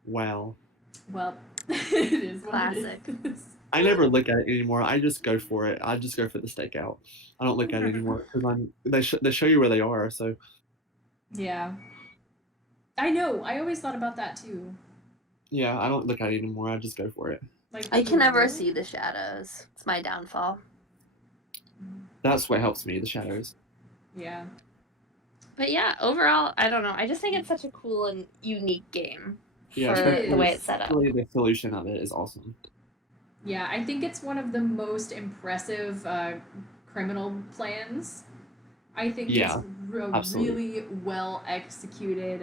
Wow. Well, it is what Classic. it is. I never look at it anymore. I just go for it. I just go for the stakeout. I don't look at it anymore because they show you where they are. So Yeah. I know. I always thought about that too. yeah, I don't look at it anymore. I just go for it. Like, I can never really? see the shadows. It's my downfall. That's what helps me. The shadows. Yeah. But yeah, overall, I don't know. I just think it's such a cool and unique game Yeah, for especially- the way it's set up. Really, the solution of it is awesome. Yeah, I think it's one of the most impressive criminal plans. I think Yeah, it's a absolutely. really well executed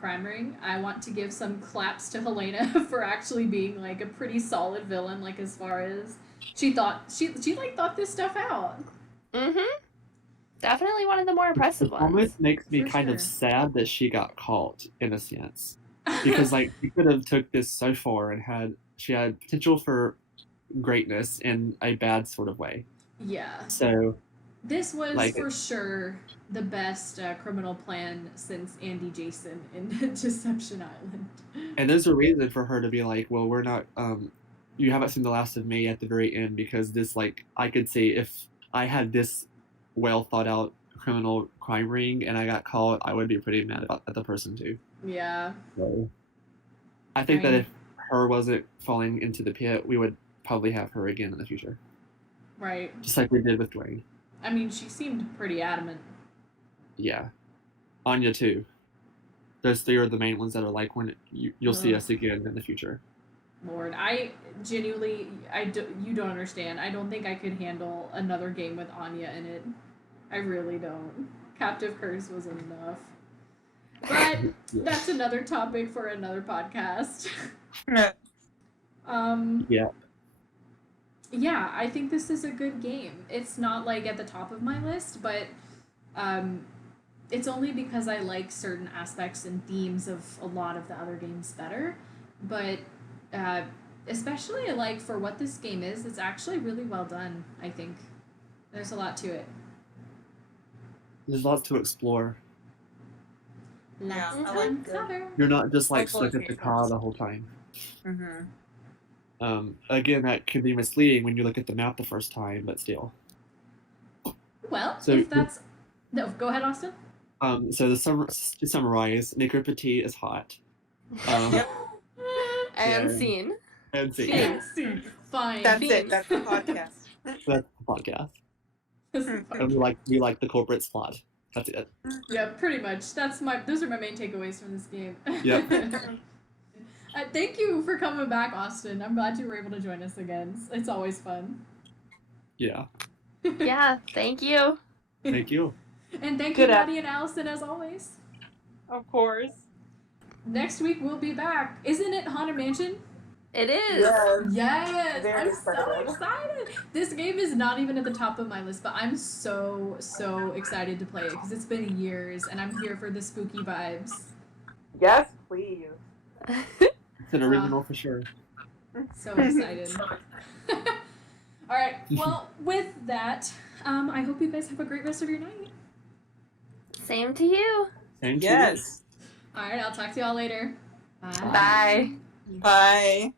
crime ring. I want to give some claps to Helena for actually being like a pretty solid villain. Like as far as she thought thought this stuff out. Mm-hmm. Definitely one of the more impressive It ones. almost makes me For kind sure. of sad that she got caught in a sense because like she could have took this so far and she had potential for greatness in a bad sort of way. Yeah, So this was Like- for sure the best criminal plan since Andy Jason in Deception Island. and there's a reason for her to be like, well, we're not you haven't seen the last of me at the very end because this like I could see if I had this well thought out criminal crime ring and I got caught, I would be pretty mad at the person too. Yeah. So I think that Right. if her wasn't falling into the pit, we would probably have her again in the future. Right. Just like we did with Dwayne. I mean, she seemed pretty adamant. Yeah. Anya too. Those three are the main ones that are like when you'll see Ugh. us again in the future. Lord, I genuinely, you don't understand. I don't think I could handle another game with Anya in it. I really don't. Captive Curse was enough. But that's another topic for another podcast. Yeah. Yeah, I think this is a good game. It's not like at the top of my list, but it's only because I like certain aspects and themes of a lot of the other games better. But especially like for what this game is, it's actually really well done, I think. There's a lot to it. There's lots to explore. Yeah, Let's I like the- uncover. You're not just like Explore stuck at the space car maps. the whole time. Mm-hmm. Again, that can be misleading when you look at the map the first time, but still. Well, So- if that's... No, go ahead, Austin. So to summarize, Nico Petit is hot. Yep. And Yeah. scene. And see. Yeah. Fine. That's Beans. it. That's the podcast. That's the podcast. And we like the corporate plot. That's it. Yeah, pretty much. Those are my main takeaways from this game. Yep. Thank you for coming back, Austin. I'm glad you were able to join us again. It's always fun. Yeah. Yeah, thank you. Thank you. And thank you, Maddie and Allison, as always. Of course. Next week we'll be back. Isn't it Haunted Mansion? It is. Yes, Very I'm so excited. This game is not even at the top of my list, but I'm so excited to play it because it's been years and I'm here for the spooky vibes. Yes, please. It's an original for sure. So excited. All right, well, with that, I hope you guys have a great rest of your night. Same to you. Same to you. Yes. All right, I'll talk to y'all later. Bye. Bye. Bye.